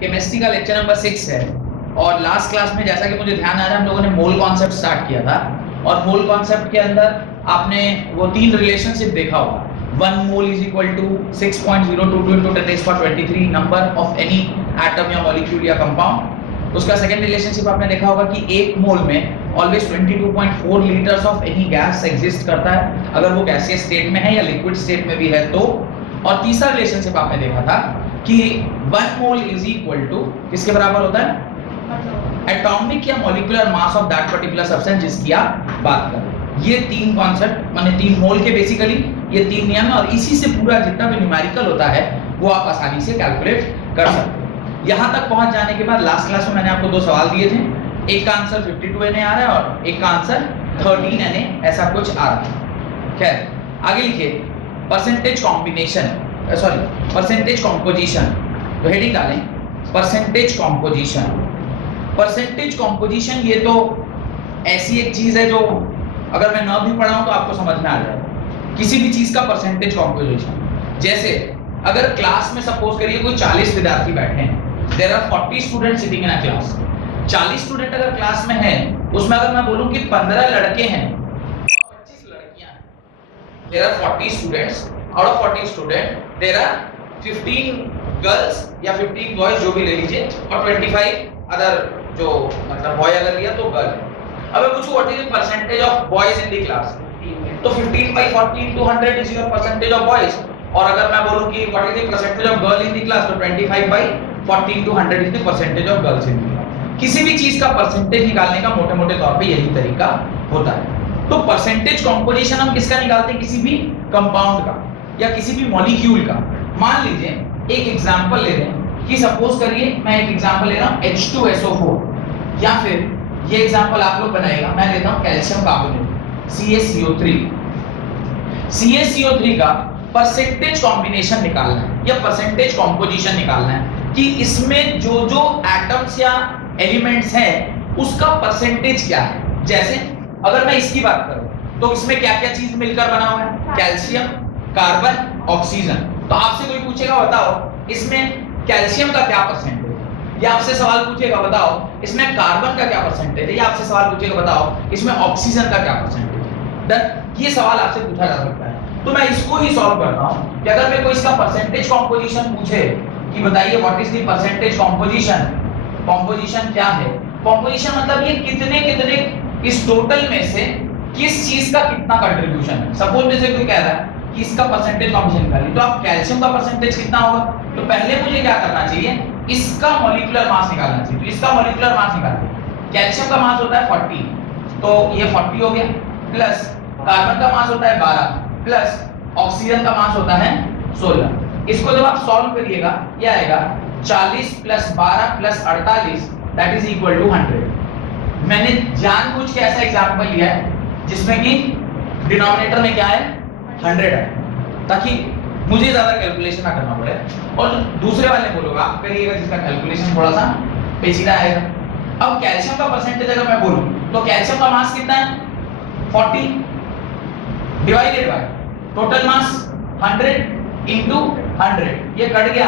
Chemistry का lecture number 6 है और लास्ट क्लास में जैसा कि मुझे ध्यान आ रहा है हम लोगों ने मोल कॉन्सेप्ट स्टार्ट किया था और मोल कॉन्सेप्ट के अंदर आपने वो तीन रिलेशनशिप देखा होगा। 1 mole is equal to 6.022 into 10⁻23 number of any atom या मॉलिक्यूल या कंपाउंड। उसका सेकंड रिलेशनशिप आपने देखा होगा कि 1 मोल में always 22.4 litres of any gas exist करता है अगर वो गैसियस स्टेट में है या लिक्विड स्टेट में भी है तो। और तीसरा रिलेशनशिप आपने देखा था कि 1 मोल इज इक्वल टू किसके बराबर होता है? एटॉमिक या molecular mass of that particular substance जिसकी आप बात कर रहे हैं। ये तीन कॉन्सेप्ट माने 3 मोल के बेसिकली ये 3 नियम और इसी से पूरा जितना भी न्यूमेरिकल होता है वो आप आसानी से कैलकुलेट कर सकते हैं। यहां तक पहुंच जाने के बाद लास्ट क्लास में मैंने आपको 2 सवाल दिए थे, एक का आंसर 52 Na आ रहा है और एक का आंसर 13 Na ऐसा कुछ आ रहा है। खैर आगे लिखिए परसेंटेज कॉम्बिनेशन परसेंटेज कॉम्पोजिशन। तो हेडिंग डालें परसेंटेज कॉम्पोजिशन। परसेंटेज कॉम्पोजिशन ये तो ऐसी एक चीज है जो अगर मैं ना भी पढ़ाऊं तो आपको समझ में आ जाएगा। किसी भी चीज का परसेंटेज कॉम्पोजिशन, जैसे अगर क्लास में सपोज करिए कोई 40 विद्यार्थी बैठे हैं, there are 40 student sitting in a class. 40 student अगर क्लास में हैं, उसमें अगर मैं बोलूं कि 15 लड़के हैं 25 लड़कियां हैं, there are 40 students, out of 40 student there are 15 girls या 15 बॉयज जो भी ले लीजिए और 25 अदर जो मतलब बॉय अगर लिया तो गर्ल। अब मैं पूछूं what is the percentage of boys in the class, तो 15/40 200 is your percentage of boys. और अगर मैं बोलूं कि what is the percentage of girl in the class, तो 25/40 200 is the percentage of girls in the class. किसी भी चीज का परसेंटेज निकालने का मोटे-मोटे तौर पे यही तरीका होता है। तो परसेंटेज कंपोजिशन हम किसका निकालते हैं? किसी भी कंपाउंड का या किसी भी मॉलिक्यूल का। मान लीजिए एक एग्जांपल ले लें कि सपोज करिए मैं एक एग्जांपल ले रहा हूं H2SO4 या फिर ये एग्जांपल आप लोग बनाएगा, मैं लेता हूं कैल्शियम कार्बोनेट CaCO3। CaCO3 का परसेंटेज कॉम्बिनेशन निकालना है या परसेंटेज कॉम्पोजिशन निकालना है कि इसमें जो जो एटम्स या एलिमेंट्स हैं उसका परसेंटेज क्या है। जैसे अगर मैं इसकी बात करूं तो इसमें क्या क्या चीज मिलकर बना हुआ है? Calcium, carbon, oxygen. तो आपसे कोई पूछेगा बताओ इसमें कैल्शियम का क्या परसेंटेज है, या आपसे सवाल पूछेगा बताओ इसमें कार्बन का क्या परसेंटेज है, या आपसे सवाल पूछेगा बताओ इसमें ऑक्सीजन का क्या परसेंटेज है। देन ये सवाल आपसे पूछा जा सकता है। तो मैं इसको ही सॉल्व करता हूं कि अगर मेरे को इसका परसेंटेज कॉम्पोजिशन पूछे कि बताइए what is the percentage composition. Composition क्या है? कॉम्पोजिशन मतलब ये कितने कितने इस टोटल में से किस चीज का कितना कंट्रीब्यूशन है। सपोज में से कोई कह रहा है कि इसका परसेंटेज कॉम्पोजिशन निकालिए, तो आप कैल्शियम का परसेंटेज कितना होगा, तो पहले मुझे क्या करना चाहिए, इसका मॉलिक्यूलर मास निकालना चाहिए। तो इसका मॉलिक्यूलर मास निकालिए। कैल्शियम का मास होता है 40, तो ये 40 हो गया, प्लस कार्बन का मास होता है 12, प्लस ऑक्सीजन का मास होता है 16। इसको जब आप सॉल्व करिएगा ये आएगा 40 + 12 + 48 दैट इज इक्वल टू 100। मैंने जानबूझ के ऐसा एग्जांपल लिया है जिसमें कि डिनोमिनेटर में क्या है 100 है, ताकि मुझे ज्यादा कैलकुलेशन ना करना पड़े और दूसरे वाले को लोग आप करिएगा जिसका कैलकुलेशन थोड़ा सा पेचीदा आएगा। अब कैल्शियम का परसेंटेज अगर मैं बोलूं तो कैल्शियम का मास कितना है 40 divided by total mass 100 into 100, ये कट गया।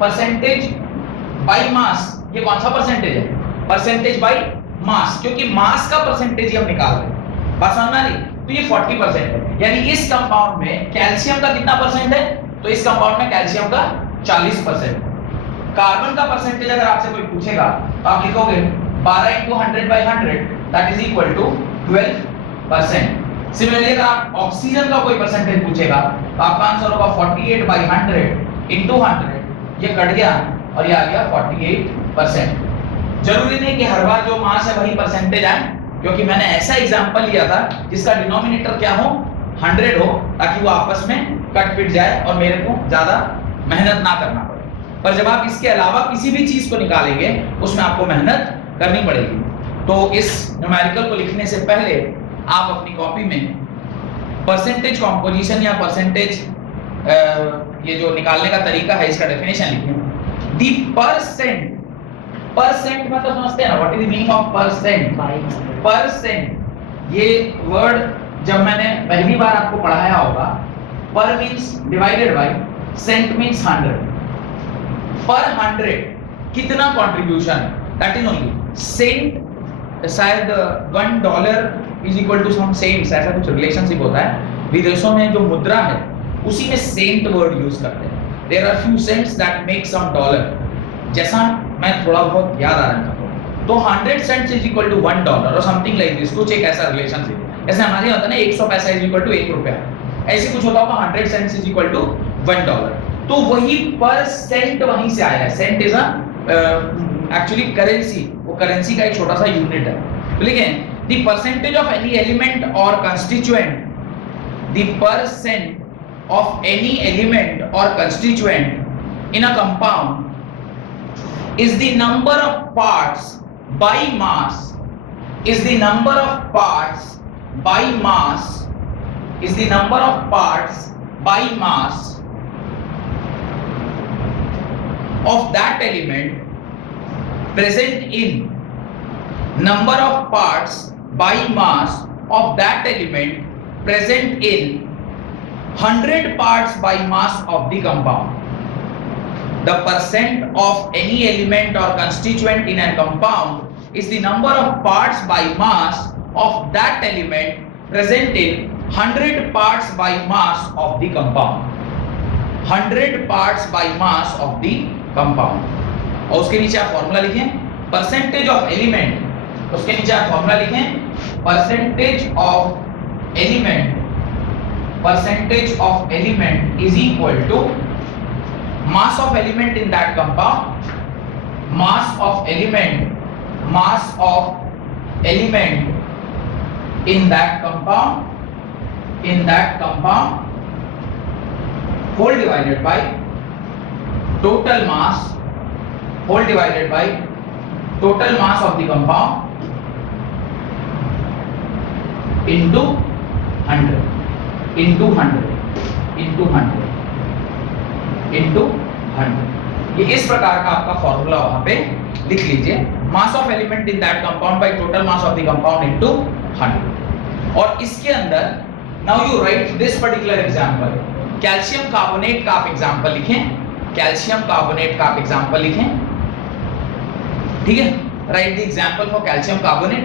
परसेंटेज बाय मास, ये कौन सा परसेंटेज है? परसेंटेज बाय मास, क्योंकि मास का परसेंटेज हम निकाल रहे हैं। बात समझ में आ रही? तो ये 40% है, यानी इस कंपाउंड में कैल्शियम का कितना परसेंट है? तो इस कंपाउंड में कैल्शियम का 40%। कार्बन का परसेंटेज अगर आपसे कोई पूछेगा तो आप लिखोगे 12 into 100/100 that is equal to 12%। Similarly अगर आप ऑक्सीजन का कोई परसेंटेज पूछेगा तो आपका आंसर होगा 48/100 into 100, ये कट गया और ये आ गया 48%। जरूरी नहीं कि हर बार जो मास है वही परसेंटेज आए, क्योंकि मैंने ऐसा एग्जांपल लिया था जिसका डिनोमिनेटर क्या हो 100 हो, ताकि वो आपस में कट पिट जाए और मेरे को ज्यादा मेहनत ना करना पड़े। पर जब आप इसके अलावा किसी भी चीज को निकालेंगे उसमें आपको मेहनत करनी पड़ेगी। तो इस न्यूमेरिकल को लिखने से पहले आप अपनी कॉपी में परसेंटेज कॉम्पोजिशन या परसेंटेज ये जो निकालने का तरीका है इसका डेफिनेशन लिखिए। दी परसेंट, परसेंट मतलब समझते हैं ना what is the meaning of percent? Percent ये वर्ड जब मैंने पहली बार आपको पढ़ाया होगा, per means divided by, cent means 100। Per 100 कितना contribution, that is only cent, शायद $1 is equal to some cents, ऐसा कुछ रिलेशनशिप होता है विदेशों में। जो मुद्रा है उसी में सेंट वर्ड यूज करते हैं। There are few cents that make some dollar, जैसा मैं थोड़ा बहुत याद आ रहा था। तो 100 सेंट्स इज इक्वल टू $1 और समथिंग लाइक दिस, कुछ एक ऐसा रिलेशनशिप। जैसे हमारे यहाँ होता है ना 100 पैसा इज इक्वल टू 1 रुपया, ऐसे कुछ होता होगा 100 सेंट्स इज इक्वल टू $1। तो वही पर सेंट वहीं से आया है। सेंट इज एक्चुअली करेंसी, वो करेंसी का एक छोटा सा यूनिट है। तो लिखें the percentage of any element or constituent, the percent of any element or constituent in a compound is the number of parts by mass, is the number of parts by mass, is the number of parts by mass of that element present in, number of parts by mass of that element present in 100 parts by mass of the compound. The percent of any element or constituent in a compound is the number of parts by mass of that element present in 100 parts by mass of the compound. 100 parts by mass of the compound. और उसके नीचे आप formula लिखें percentage of element, उसके नीचे आप formula लिखें percentage of element, percentage of element is equal to mass of element in that compound, mass of element, mass of element in that compound whole divided by total mass, whole divided by total mass of the compound into 100 into 100 into 100 into 100। ये इस प्रकार का आपका formula वहां पे लिख लीजिए, mass of element in that compound by total mass of the compound into 100। और इसके अंदर now you right this particular example, calcium carbonate का आप एग्जांपल लिखें, कैल्शियम कार्बोनेट का आप एग्जांपल लिखें, ठीक है। Right the example for calcium carbonate.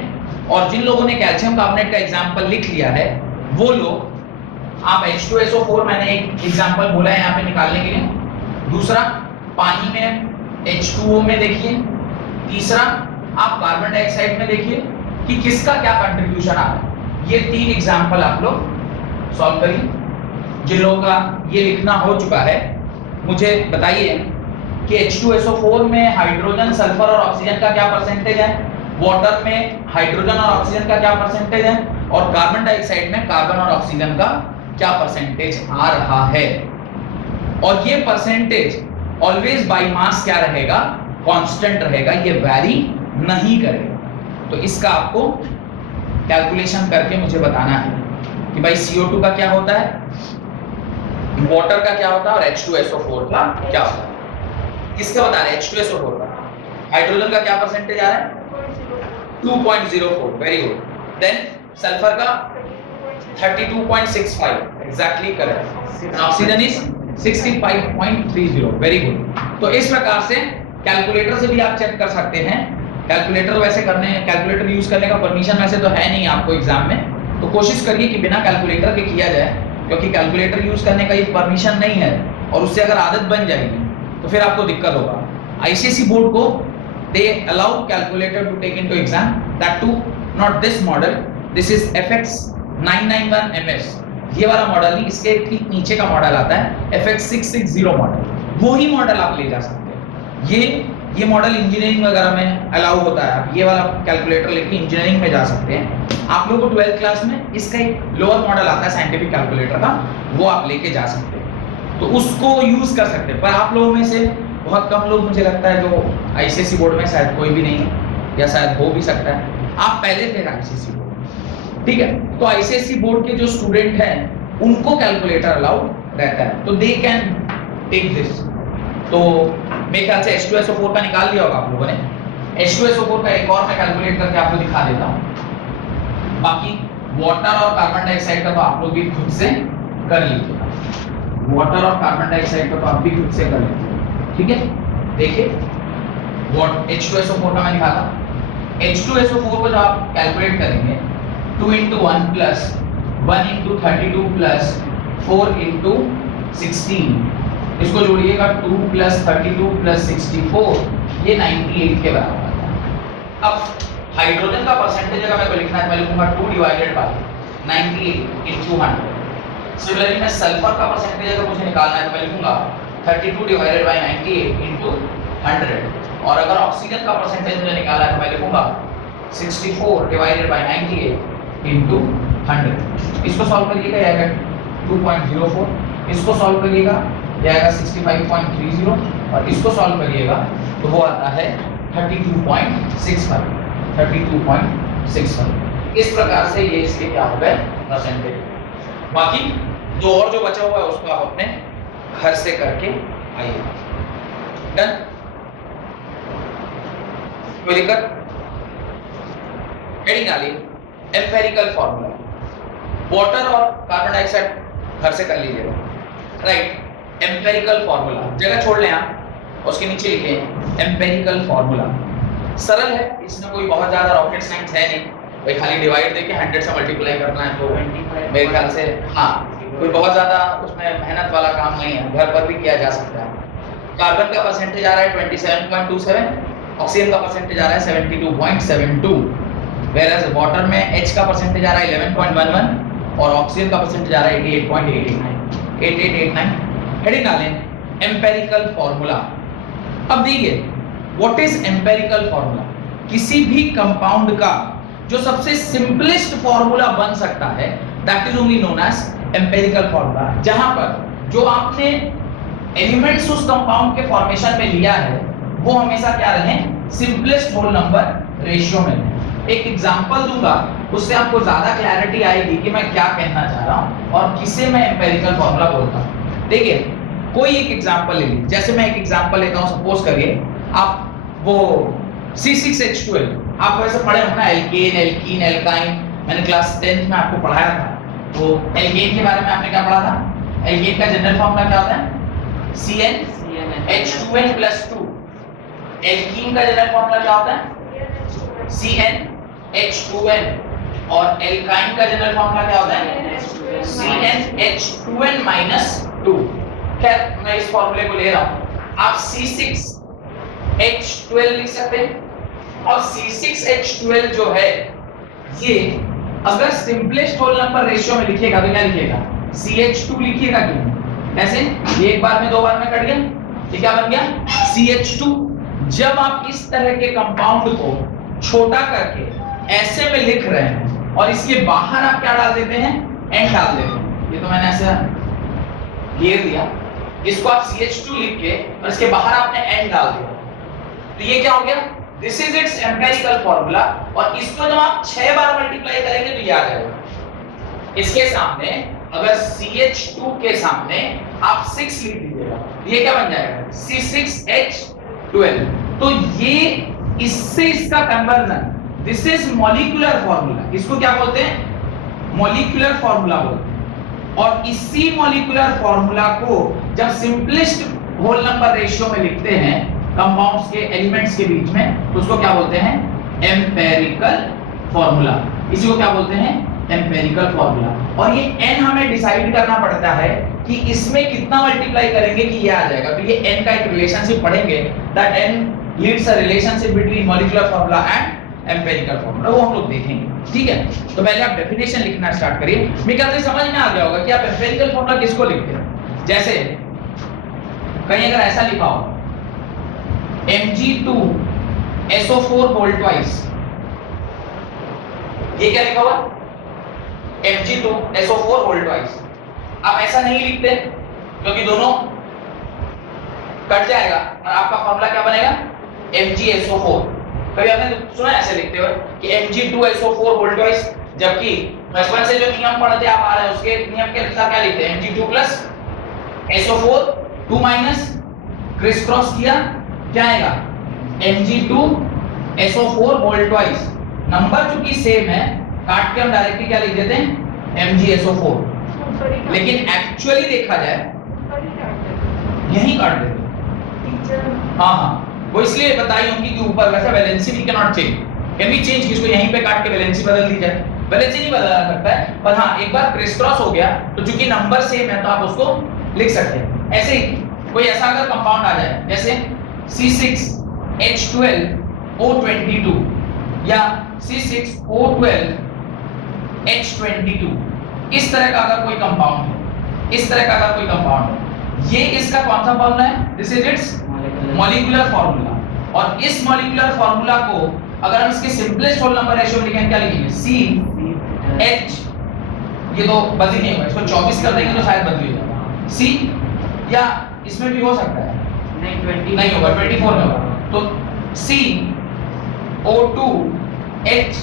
और जिन लोगों ने कैल्शियम कार्बोनेट का एग्जांपल लिख लिया है वो लोग, आप H2SO4 मैंने एक एग्जांपल बोला है यहाँ पे निकालने के लिए, दूसरा पानी में H2O में देखिए, तीसरा आप कार्बन डाइऑक्साइड में देखिए कि किसका क्या कंट्रीब्यूशन आ रहा है। ये 3 एग्जांपल आप लोग सॉल्व करिए। जिन लोगों का ये लिखना हो चुका है मुझे बताइए कि H2SO4 में हाइड्रोजन, सल्फर और ऑक्सीजन का क्या परसेंटेज है, वाटर में हाइड्रोजन और ऑक्सीजन का क्या परसेंटेज है, और कार्बन डाइऑक्साइड में कार्बन और ऑक्सीजन का क्या परसेंटेज आ रहा है। और ये परसेंटेज ऑलवेज बाय मास क्या रहेगा, कांस्टेंट रहेगा, ये वैरी नहीं करेगा। तो इसका आपको कैलकुलेशन करके मुझे बताना है कि भाई CO2 का क्या होता है, वाटर का क्या होता है, और H2SO4 का क्या होता है। किसका बता रहे हैं, H2SO4 का। हाइड्रोजन का क्या परसेंटेज आ रहा है, 2.04, वेरी गुड। देन सल्फर का 32.65, exactly correct. Oxygen is 65.30, very good. तो इस प्रकार से कैलकुलेटर से भी आप चेक कर सकते हैं। कैलकुलेटर वैसे करने, कैलकुलेटर यूज करने का परमिशन वैसे तो है नहीं आपको एग्जाम में, तो कोशिश करिए कि बिना कैलकुलेटर के किया जाए, क्योंकि कैलकुलेटर यूज करने का ये परमिशन नहीं है, और उससे अगर आदत बन जाएगी तो फिर आपको दिक्कत होगा। ICSE बोर्ड को they allow calculator to take into exam, that too not this model, this is FX 991 MS, ये वाला मॉडल नहीं, इसके ठीक नीचे का मॉडल आता है FX 660 मॉडल, वो ही मॉडल आप ले जा सकते हैं। ये मॉडल इंजीनियरिंग वगैरह में अलाउ होता है, आप ये वाला कैलकुलेटर लेके इंजीनियरिंग में जा सकते हैं। आप लोगों को 12th क्लास में इसका एक लोअर मॉडल आता है साइंटिफिक कैलकुलेटर का, वो आप लेके जा सकते हैं, तो उसको यूज कर सकते हैं। पर आप लोगों में से बहुत कम लोग मुझे लगता है जो ICSE बोर्ड में, शायद कोई भी नहीं है, या शायद हो भी सकता है, आप पहले थे ICSE बोर्ड, ठीक है। तो ICSE बोर्ड के जो स्टूडेंट हैं उनको कैलकुलेटर अलाउड रहता है, तो दे कैन टेक दिस। तो मेरे ख्याल से H2SO4 का निकाल लिया होगा आप लोगों ने। H2SO4 का एक और मैं कैलकुलेट करके आपको दिखा देता हूँ, बाकी वाटर और कार्बन डाइऑक्साइड का तो आप लोग भी खुद से कर लीजिएगा। वाटर और कार्बन डाइऑक्साइड का तो आप भी खुद से कर लीजिए, ठीक है। देखिए व्हाट H2SO4 का मैं निकाला। H2SO4 को जब आप कैलकुलेट करेंगे 2 into 1 plus 1 into 32 plus 4 into 16, इसको जोड़िएगा 2 plus 32 plus 64, ये 98 के बराबर आता है। अब हाइड्रोजन का परसेंटेज अगर मेरे को लिखना है मैं लिखूंगा 2 डिवाइडेड बाय 98 into 100। सिमिलरली मैं सल्फर का परसेंटेज अगर मुझे निकालना है तो मैं लिखूंगा 32 डिवाइडेड बाय 98 into 100। और अगर ऑक्सीजन का परसेंटेज मुझे निकालना है तो मैं लिखूंगा 64 डिवाइडेड बाय 98 into 100। इसको सॉल्व करिएगा ये आएगा 2.04, इसको सॉल्व करिएगा ये आएगा 65.30, और इसको सॉल्व करिएगा तो वो आता है 32.65। इस प्रकार से ये इसके क्या हो गए परसेंटेज। बाकी जो और जो बचा हुआ है उसको आप अपने घर से करके आइए। डन, कोई दिक्कत? हेडिंग डालिए एम्पेरिकल फॉर्मूला। वाटर और कार्बन डाइऑक्साइड घर से कर लीजिएगा, राइट। एम्पेरिकल फॉर्मूला जगह छोड़ लें आप, उसके नीचे लिखें एम्पेरिकल फॉर्मूला। सरल है, इसमें कोई बहुत ज्यादा रॉकेट साइंस है नहीं, भाई खाली डिवाइड देके 100 से मल्टीप्लाई करना है तो मेरे ख्याल से हाँ कोई बहुत ज्यादा उसमें मेहनत वाला काम नहीं है, घर पर भी किया जा सकता है। कार्बन का परसेंटेज आ रहा है 27.27, ऑक्सीजन का परसेंटेज आ रहा है 72.72, वेयरएज वाटर में H का परसेंटेज आ रहा है 11.11 और ऑक्सीजन का परसेंटेज आ रहा है 88.89। हेडिंग डालें एम्पेरिकल फॉर्मूला। अब देखिए व्हाट इज एम्पेरिकल फॉर्मूला। किसी भी कंपाउंड का जो सबसे सिंपलेस्ट फॉर्मूला बन सकता है that is only known as empirical formula, जहां पर जो आपने एलिमेंट्स उस कंपाउंड के फॉर्मेशन में लिया है वो हमेशा क्या रहे, सिंपलेस्ट होल नंबर रेशियो में। एक एग्जांपल दूंगा, उससे आपको ज्यादा क्लैरिटी आएगी कि मैं क्या कहना चाह रहा हूं और किसे मैं एम्पेरिकल फॉर्मूला बोलता हूं। देखिए कोई एक एग्जांपल ले लीजिए, जैसे मैं एक एग्जांपल लेता हूं, सपोज करिए आप वो C6H12 आप वैसे पढ़े हो ना, एल्केन, एल्कीन, एल्काइन, मैंने क्लास 10th में आपको पढ़ाया था। वो एल्केन के बारे में आपने क्या पढ़ा था? एल्केन का जनरल फॉर्मूला क्या होता है? CnH2n+2। एल्कीन का जनरल फॉर्मूला क्या होता है? CnH2n। और एल्काइन का जनरल फॉर्मूला क्या होता है? CnH2n-2। खैर मैं इस फॉर्मूले को ले रहा हूं, आप C6H12 लिख सकते हैं। और C6H12 जो है ये अगर सिंपलेस्ट होल नंबर रेशियो में लिखिएगा तो क्या लिखिएगा? CH2 लिखिएगा। क्यों? ऐसे ये एक बार में दो बार में कट गया, ये क्या बन गया? CH2। जब आप इस तरह के कंपाउंड को छोटा करके ऐसे में लिख रहे हैं और इसके बाहर आप क्या डाल देते हैं? N डाल देते हैं। ये तो मैंने ऐसा घेर दिया, इसको आप CH2 लिख के और इसके बाहर आपने N डाल दिया, तो ये क्या हो गया? This is it's empirical formula. और इसको जब आप 6 बार मल्टीप्लाई करेंगे तो ये आ जाएगा। इसके सामने अगर CH2 के सामने आप 6 लिख दीजिएगा, ये क्या बन जाएगा? C6H12। तो ये इससे इसका conversion, this is molecular formula. इसको क्या बोलते हैं? मॉलिक्यूलर फॉर्मूला बोलते हैं। और इसी मॉलिक्यूलर फॉर्मूला को जब सिंपलेस्ट होल नंबर रेशियो में लिखते हैं कंपाउंड्स के एलिमेंट्स के बीच में, तो उसको क्या बोलते हैं? Empirical formula. इसी को क्या बोलते हैं? Empirical formula. और ये n हमें डिसाइड करना पड़ता है कि इसमें कितना मल्टीप्लाई करेंगे कि ये आ जाएगा। तो ये n का एक रिलेशनशिप पढ़ेंगे, that n leads a relationship between molecular formula and empirical formula, वो हम लोग देखेंगे। ठीक है, तो पहले आप डेफिनेशन लिखना स्टार्ट करिए। मेरे ख्याल से समझ में आ गया होगा कि आप एम्पेरिकल फॉर्मूला किसको लिखते हैं। जैसे कहीं अगर ऐसा लिखा हो Mg2SO4 whole twice, ये क्या लिखा हुआ? Mg2SO4 whole twice। आप ऐसा नहीं लिखते क्योंकि दोनों कट जाएगा और आपका फॉर्मूला क्या बनेगा? MgSO4। कभी आपने सुना ऐसे लिखते हुए कि Mg2SO4 whole twice, जबकि बचपन से जो नियम पढ़ते आप आ रहे हैं उसके नियम के अनुसार क्या लिखते हैं? Mg2 plus SO4 2 minus criss cross किया क्या आएगा? Mg2SO4 whole twice। नंबर चूंकि सेम है, काट के हम डायरेक्टली क्या लिख देते हैं? MgSO4। लेकिन एक्चुअली देखा जाए यही काट देते हैं। हाँ हाँ, वो इसलिए बताई होंगी कि ऊपर वैसा valency we can not change, can we change, इसको यहीं पे काट के वैलेंसी बदल दी जाए, वैलेंसी नहीं बदला जा सकता है, पर हाँ एक बार क्रिस क्रॉस हो गया तो चूंकि नंबर सेम है तो आप उसको लिख सकते हैं। ऐसे ही कोई ऐसा अगर कंपाउंड आ जाए जैसे C6H12O22 या C6O12H22, इस तरह का अगर कोई कंपाउंड है, इस तरह का अगर कोई कंपाउंड है, ये इसका कौन सा फॉर्मूला है? This is it's molecular formula. और इस मॉलिक्यूलर फॉर्मूला को अगर हम इसके सिंपलेस्ट होल नंबर रेशियो में लिखें क्या लिखेंगे? CH, ये तो बदल नहीं होगा, इसको 24 कर देंगे तो शायद बदल जाएगा C, या इसमें भी हो सकता है नहीं होगा 24 में होगा, तो CO2H8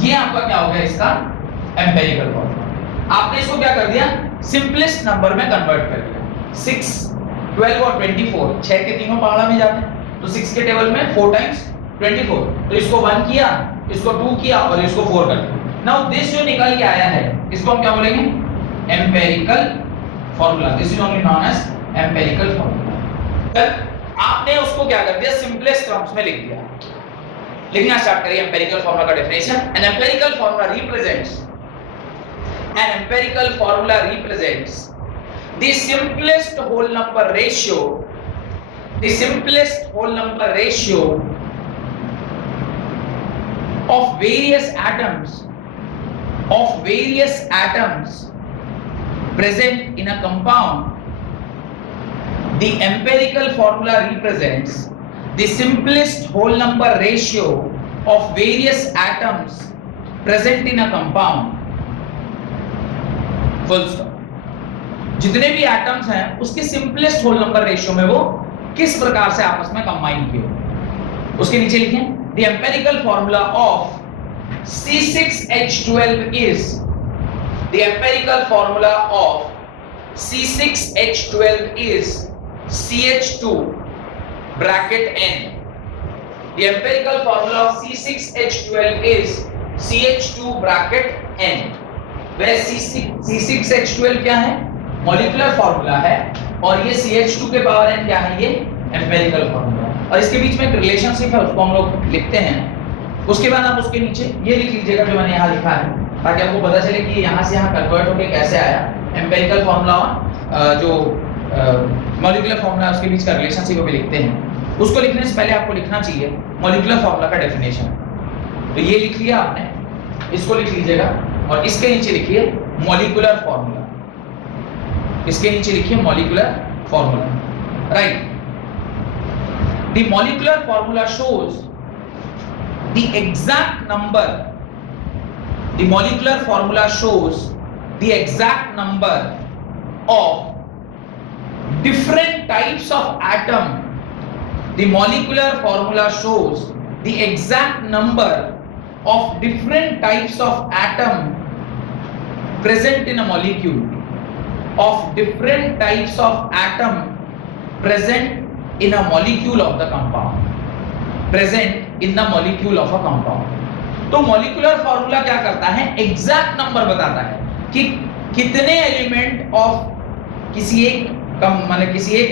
ये आपका क्या हो गया? इसका एम्पिरिकल फॉर्मूला। आपने इसको क्या कर दिया? सिंपलेस्ट नंबर में कन्वर्ट कर दिया। 6, 12 और 24 6 के तीनों पहाड़ा में जाते हैं, तो 6 के टेबल में 4 टाइम्स 24, तो इसको 1 किया, इसको 2 किया और इसको 4 कर दिया। नाउ दिस जो निकल के आया है इसको हम क्या बोलेंगे? Empirical formula. This is only known as empirical formula. आपने उसको क्या कर दिया? सिंपलेस्ट टर्म्स में लिख दिया। लिखना स्टार्ट करिए एम्पिरिकल फॉर्मूला का definition. An empirical formula represents the simplest whole number ratio of various atoms present in a compound. The empirical formula represents the simplest whole number ratio of various atoms present in a compound. Full stop. जितने भी atoms हैं उसके simplest whole number ratio में वो किस प्रकार से आपस में कंबाइन किए, उसके नीचे लिखें the empirical formula of C6H12 is CH2 bracket N. The empirical formula of C6H12 is CH2 bracket N, where C6H12 क्या है? मॉलिक्यूलर फॉर्मूला है, और ये CH2 के पावर n क्या है? ये एम्पिरिकल फॉर्मूला है, और इसके बीच में एक रिलेशनशिप है उसको हम लोग लिखते हैं। उसके बाद आप उसके नीचे ये लिख लीजिएगा जो मैंने यहाँ लिखा है, ताकि आपको पता चले कि यहाँ से यहाँ कन्वर्ट होके कैसे आया एम्पिरिकल फॉर्मूला और जो मॉलिक्यूलर फॉर्मूला उसके बीच का रिलेशनशिप भी लिखते हैं। उसको लिखने से पहले आपको लिखना चाहिए मॉलिक्यूलर फॉर्मूला का डेफिनेशन। तो ये लिख लिया आपने, इसको लिख लीजिएगा और इसके नीचे लिखिए मॉलिक्यूलर फॉर्मूला। इसके नीचे लिखिए molecular formula, right. The molecular formula shows the exact number of different types of atom. The molecular formula shows the exact number of different types of atom present in a molecule. Of different types of atom present in a molecule of the compound. तो molecular formula क्या करता है? Exact number बताता है कि कितने element of किसी एक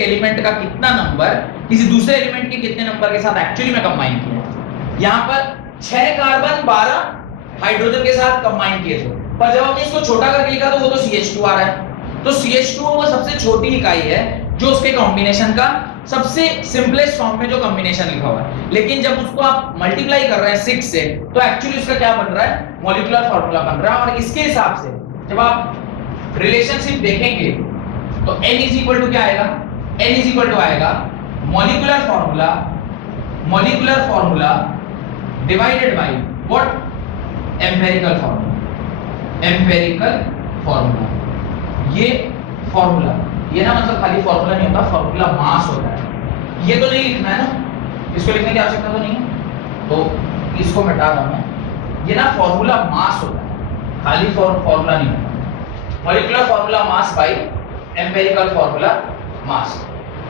एलिमेंट का कितना नंबर किसी दूसरे एलिमेंट के कितने नंबर के साथ एक्चुअली में कंबाइन किया। यहाँ पर 6 कार्बन 12 हाइड्रोजन के साथ कंबाइन किए थे, पर जब हमने इसको छोटा करके लिखा तो वो तो CH2 आ रहा है। तो CH2 वो सबसे छोटी इकाई है जो उसके कॉम्बिनेशन का सबसे सिंपलेस्ट फॉर्म में जो कॉम्बिनेशन लिखा हुआ है, लेकिन जब उसको आप मल्टीप्लाई कर रहे हैं 6 से तो एक्चुअली उसका क्या बन रहा है? मॉलिक्यूलर फॉर्मूला बन रहा है। और इसके हिसाब से जब आप रिलेशनशिप देखेंगे तो n इज इक्वल टू क्या आएगा? n इज इक्वल टू आएगा molecular formula divided by what? Empirical formula. ये फॉर्मूला, ये ना मतलब खाली फॉर्मूला नहीं होता, फॉर्मूला मास होता है। ये तो नहीं लिखना है ना, इसको लिखने की आवश्यकता तो नहीं है, तो इसको मिटा दूं मैं। ये ना फॉर्मूला मास होता है, खाली फॉर्मूला नहीं होता। Molecular formula mass by empirical formula मास,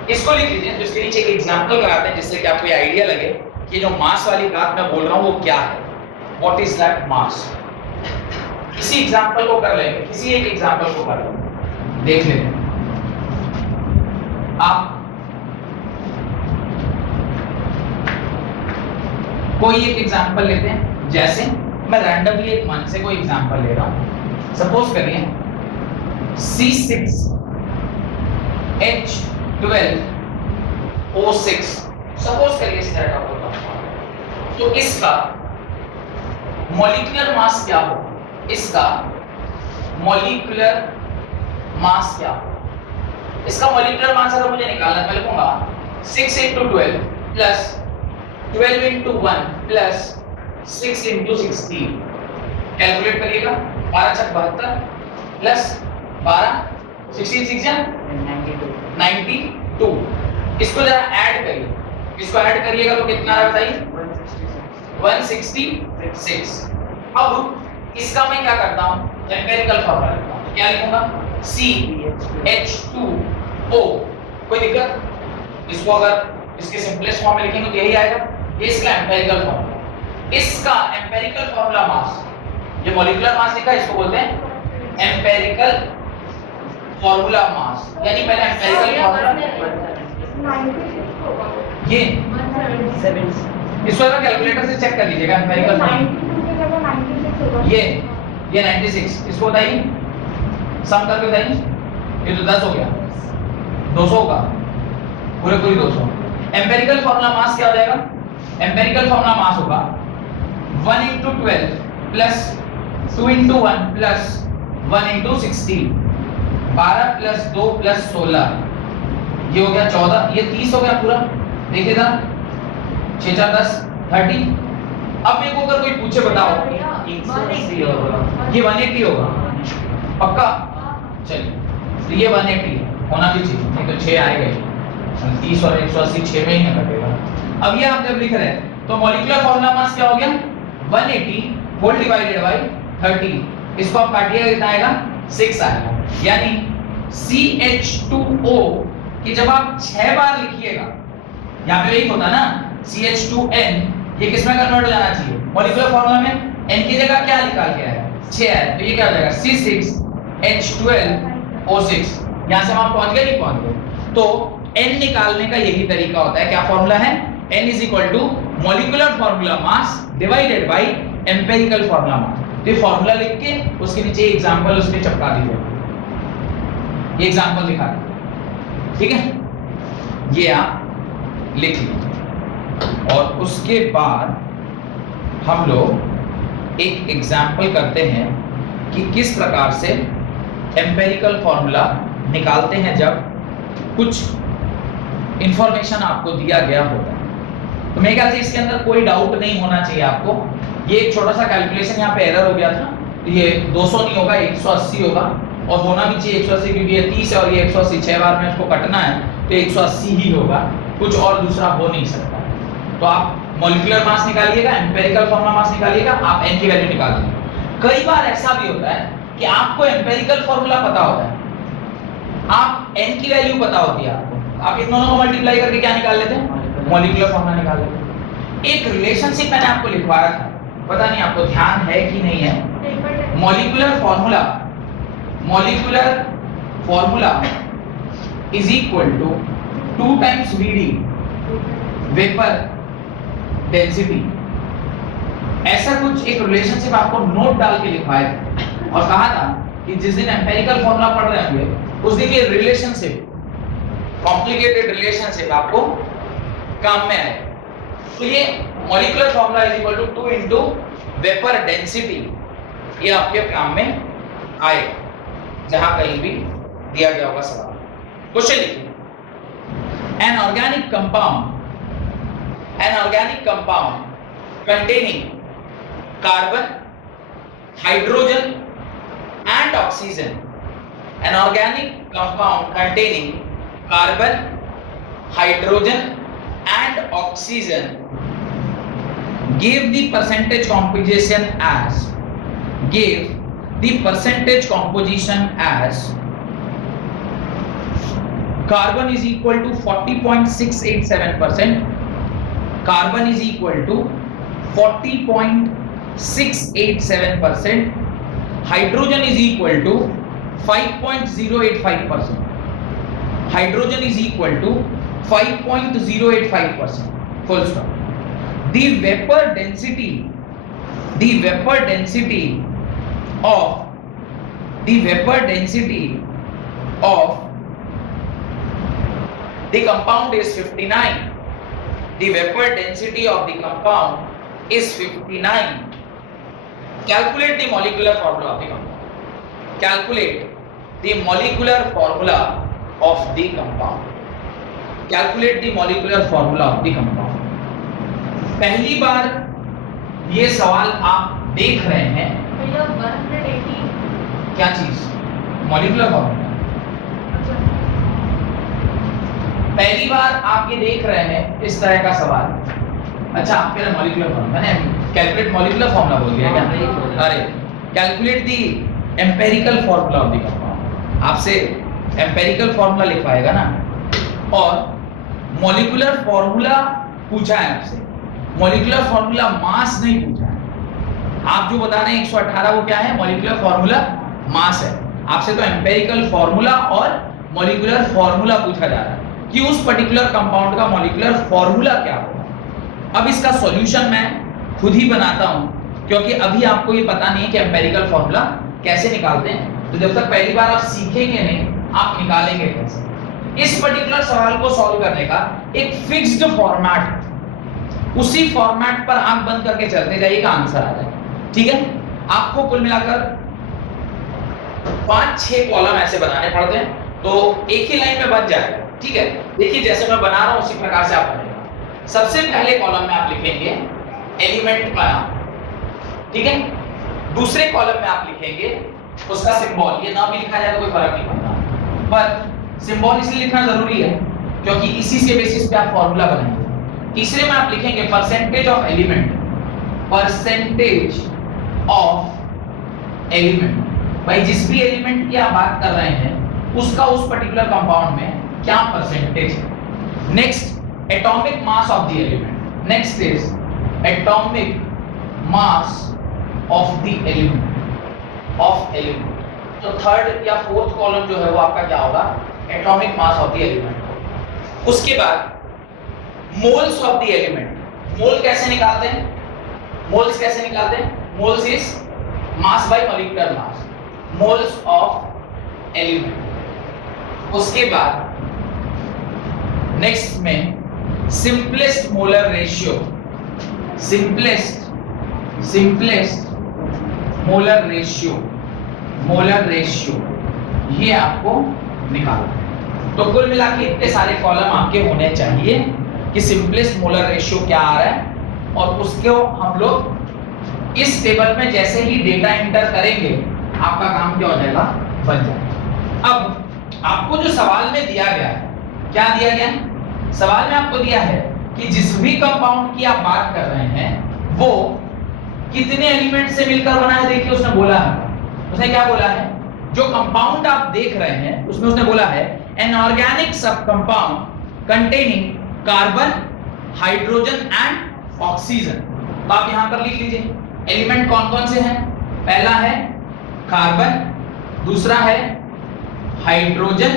इसको लिख लीजिए। तो इसके नीचे एक एग्जांपल कराते हैं जिससे कि आपको ये आइडिया लगे कि जो मास वाली बात मैं बोल रहा हूँ वो क्या है, व्हाट इज दैट मास। किसी एग्जांपल को कर लेंगे, किसी एक एग्जांपल को कर लेंगे, देख लेते हैं। आप कोई एक एग्जांपल लेते हैं, जैसे मैं रैंडमली एक मन से कोई एग्जांपल ले रहा हूं। सपोज करिए C6H12O6, सपोज करिए इस तरह का होगा, तो इसका मॉलिक्यूलर मास क्या हो, इसका मॉलिक्यूलर मास क्या हो, इसका मॉलिक्यूलर मास अगर मुझे निकालना है, मैं लिखूंगा 6 × 12 प्लस 12 × 1 प्लस 6 × 16। कैलकुलेट करिएगा, 12 × 72 प्लस 12 16 6 92। इसको जरा ऐड करिए, इसको ऐड करिएगा तो कितना आ बताइए 166। अब इसका मैं क्या करता हूं, एम्पिरिकल फॉर्मूला लिखता हूं। क्या लिखूंगा CH2O। कोई दिक्कत, इसको अगर इसके सिंपलेस्ट फॉर्म में लिखेंगे तो यही आएगा। इसका एम्पिरिकल फॉर्मूला, इसका एम्पिरिकल फॉर्मूला मास, ये मॉलिक्यूलर मास लिखा है, इसको बोलते हैं एम्पिरिकल फॉर्मूला मास। यानी पहले एम्पिरिकल फॉर्मूला ये 7, इसको अगर कैलकुलेटर से चेक कर लीजिएगा एम्पिरिकल फॉर्मूला, ये 96, इसको बताइए सम करके बताइए, ये तो 10 हो गया, 200 होगा, पूरे 200। एम्पिरिकल फॉर्मूला मास क्या हो जाएगा, एम्पिरिकल फॉर्मूला मास होगा 1 × 12 प्लस 2 × 1 प्लस 1 × 16, 12 प्लस 2 प्लस 16, ये हो गया 14, ये 30 हो गया पूरा। देखिएगा 6 4 10 30। अब मेरे को अगर कोई पूछे बताओ ये 180 होगा पक्का, चलिए तो ये 180 होना भी चाहिए, नहीं तो 6 आएगा, 30 और 180 6 में ही ना कटेगा। अब ये आप जब लिख रहे हैं तो मॉलिक्यूलर फॉर्मूला मास क्या हो गया 180 होल डिवाइडेड बाय 30, इसको आप काटिएगा कितना आएगा 6 आएगा। यानी CH2O कि जब आप 6 बार लिखिएगा, यहाँ पे यही होता ना CH2N, ये किसमें कन्वर्ट हो जाना चाहिए मॉलिक्यूलर फॉर्मूला में, N की जगह क्या निकाल के आया 6 है, तो ये क्या हो जाएगा C6H12O6। यहाँ से हम पहुंच गए, नहीं पहुंच गए, तो N निकालने का यही तरीका होता है। क्या फॉर्मूला है, N = molecular formula mass divided by empirical formula मास। तो ये फॉर्मूला लिख के उसके नीचे एग्जांपल उसमें चिपका दीजिए, ये एग्जांपल दिखा दीजिए, ठीक है, ये आप लिख लीजिए। और उसके बाद हम लोग एक एग्जांपल करते हैं कि किस प्रकार से एम्पिरिकल फॉर्मूला निकालते हैं जब कुछ इंफॉर्मेशन आपको दिया गया होता है। तो मेरे ख्याल से इसके अंदर कोई डाउट नहीं होना चाहिए आपको। ये एक छोटा सा कैलकुलेशन यहाँ पे एरर हो गया था, ये 200 नहीं होगा 180 होगा, और होना भी चाहिए 180 क्योंकि ये 30 है और ये 180 6 बार में उसको कटना है तो 180 ही होगा, कुछ और दूसरा हो नहीं सकता। तो आप मॉलिक्यूलर मास निकालिएगा, एम्पिरिकल फॉर्मूला मास निकालिएगा, आप n की वैल्यू निकाल लीजिए। कई बार ऐसा भी होता है कि आपको एम्पिरिकल फॉर्मूला पता होता है, आप n की वैल्यू पता होती है आपको, आप इन दोनों को मल्टीप्लाई करके क्या निकाल लेते हैं मॉलिक्यूलर फॉर्मूला निकाल लेते हैं। एक रिलेशनशिप मैंने आपको लिखवाया था, पता नहीं आपको ध्यान है कि नहीं है। Molecular formula is equal to 2 times Vd vapour density, ऐसा कुछ एक रिलेशनशिप आपको नोट डाल के लिखवाया था और कहा था कि जिस दिन एम्पिरिकल फॉर्मूला पढ़ रहे होंगे उस दिन ये रिलेशनशिप, कॉम्प्लिकेटेड रिलेशनशिप आपको काम में आए। तो ये molecular formula is equal to 2 × vapour density, ये आपके काम में आए जहां कहीं भी दिया गया होगा सवाल। क्वेश्चन लिखिए, an organic compound containing carbon, hydrogen and oxygen, an organic compound containing carbon, hydrogen and oxygen gave the percentage composition as carbon is equal to 40.687%, carbon is equal to 40.687%, hydrogen is equal to 5.085%, hydrogen is equal to 5.085%, full stop. The vapor density of the compound is 59. The vapor density of the compound is 59. Calculate the molecular formula of the compound. Calculate the molecular formula of the compound. Calculate the molecular formula of the compound. पहली बार ये सवाल आप देख रहे हैं। भैया 180 क्या चीज? Molecular formula. पहली बार आप ये देख रहे हैं इस तरह का सवाल। अच्छा, आपके लिए मॉलिक्यूलर फॉर्मूला मैंने कैलकुलेट मॉलिक्यूलर फॉर्मूला बोल दिया क्या? अरे calculate the empirical formula of the compound. आपसे एम्पिरिकल फॉर्मूला लिखवाएगा ना, और मॉलिक्यूलर फॉर्मूला पूछा है आपसे। मॉलिक्यूलर फॉर्मूला मास नहीं पूछा है। आप जो बता रहे हैं 118 वो क्या है? मॉलिक्यूलर फॉर्मूला मास है। आपसे तो एम्पिरिकल फॉर्मूला और मॉलिक्यूलर फॉर्मूला पूछा जा रहा है कि उस पर्टिकुलर कंपाउंड का मॉलिक्यूलर फॉर्मूला क्या होगा। अब इसका सॉल्यूशन मैं खुद ही बनाता हूं, क्योंकि अभी आपको ये पता नहीं है कि एम्पिरिकल फॉर्मूला कैसे निकालते हैं। तो जब तक पहली बार आप सीखेंगे नहीं, आप निकालेंगे कैसे? इस पर्टिकुलर सवाल को सॉल्व करने का एक फिक्स्ड फॉर्मेट है। उसी फॉर्मेट पर आंख बंद करके चलते जाइएगा, आंसर आ जाएगा। ठीक है? आपको कुल मिलाकर 5-6 कॉलम ऐसे बनाने पड़ते हैं, तो एक ही लाइन में बन जाएगा। ठीक है? देखिए जैसे मैं बना रहा हूं उसी प्रकार से आप बनेगा। सबसे पहले कॉलम में आप लिखेंगे एलिमेंट का नाम। ठीक है? दूसरे कॉलम में आप लिखेंगे उसका सिंबल। ये नाम भी लिखा जाए तो कोई फर्क नहीं पड़ता, पर सिंबल इसलिए लिखना जरूरी है क्योंकि इसी के बेसिस पे आप फॉर्मूला बनाएंगे। तीसरे में आप लिखेंगे percentage of element. Percentage of element, भाई जिस भी एलिमेंट की आप बात कर रहे हैं उसका उस पर्टिकुलर कंपाउंड में क्या परसेंटेज है। Next, atomic mass of the element. Next is atomic mass of the element. तो थर्ड या फोर्थ कॉलम जो है वो आपका क्या होगा? Atomic mass of the element. उसके बाद मोल्स ऑफ द एलिमेंट। मोल कैसे निकालते हैं? मोल्स कैसे निकालते हैं? Moles is mass by molecular mass. Moles of element. उसके बाद नेक्स्ट में simplest molar ratio. Simplest molar ratio ये आपको निकालना है। तो कुल मिला के इतने सारे कॉलम आपके होने चाहिए कि सिंपलेस्ट मोलर रेशियो क्या आ रहा है, और उसको हम लोग इस टेबल में जैसे ही डेटा एंटर करेंगे आपका काम क्या हो जाएगा? बन जाएगा। अब आपको जो सवाल में दिया गया है, क्या दिया गया है? सवाल में आपको दिया है कि जिस भी कंपाउंड की आप बात कर रहे हैं वो कितने एलिमेंट से मिलकर बना है। देखिए उसने बोला है, उसने क्या बोला है? जो कंपाउंड आप देख रहे हैं उसमें उसने बोला है एन ऑर्गेनिक सब compound containing carbon, hydrogen and oxygen. तो आप यहां पर लिख लीजिए एलिमेंट कौन कौन से हैं। पहला है कार्बन, दूसरा है हाइड्रोजन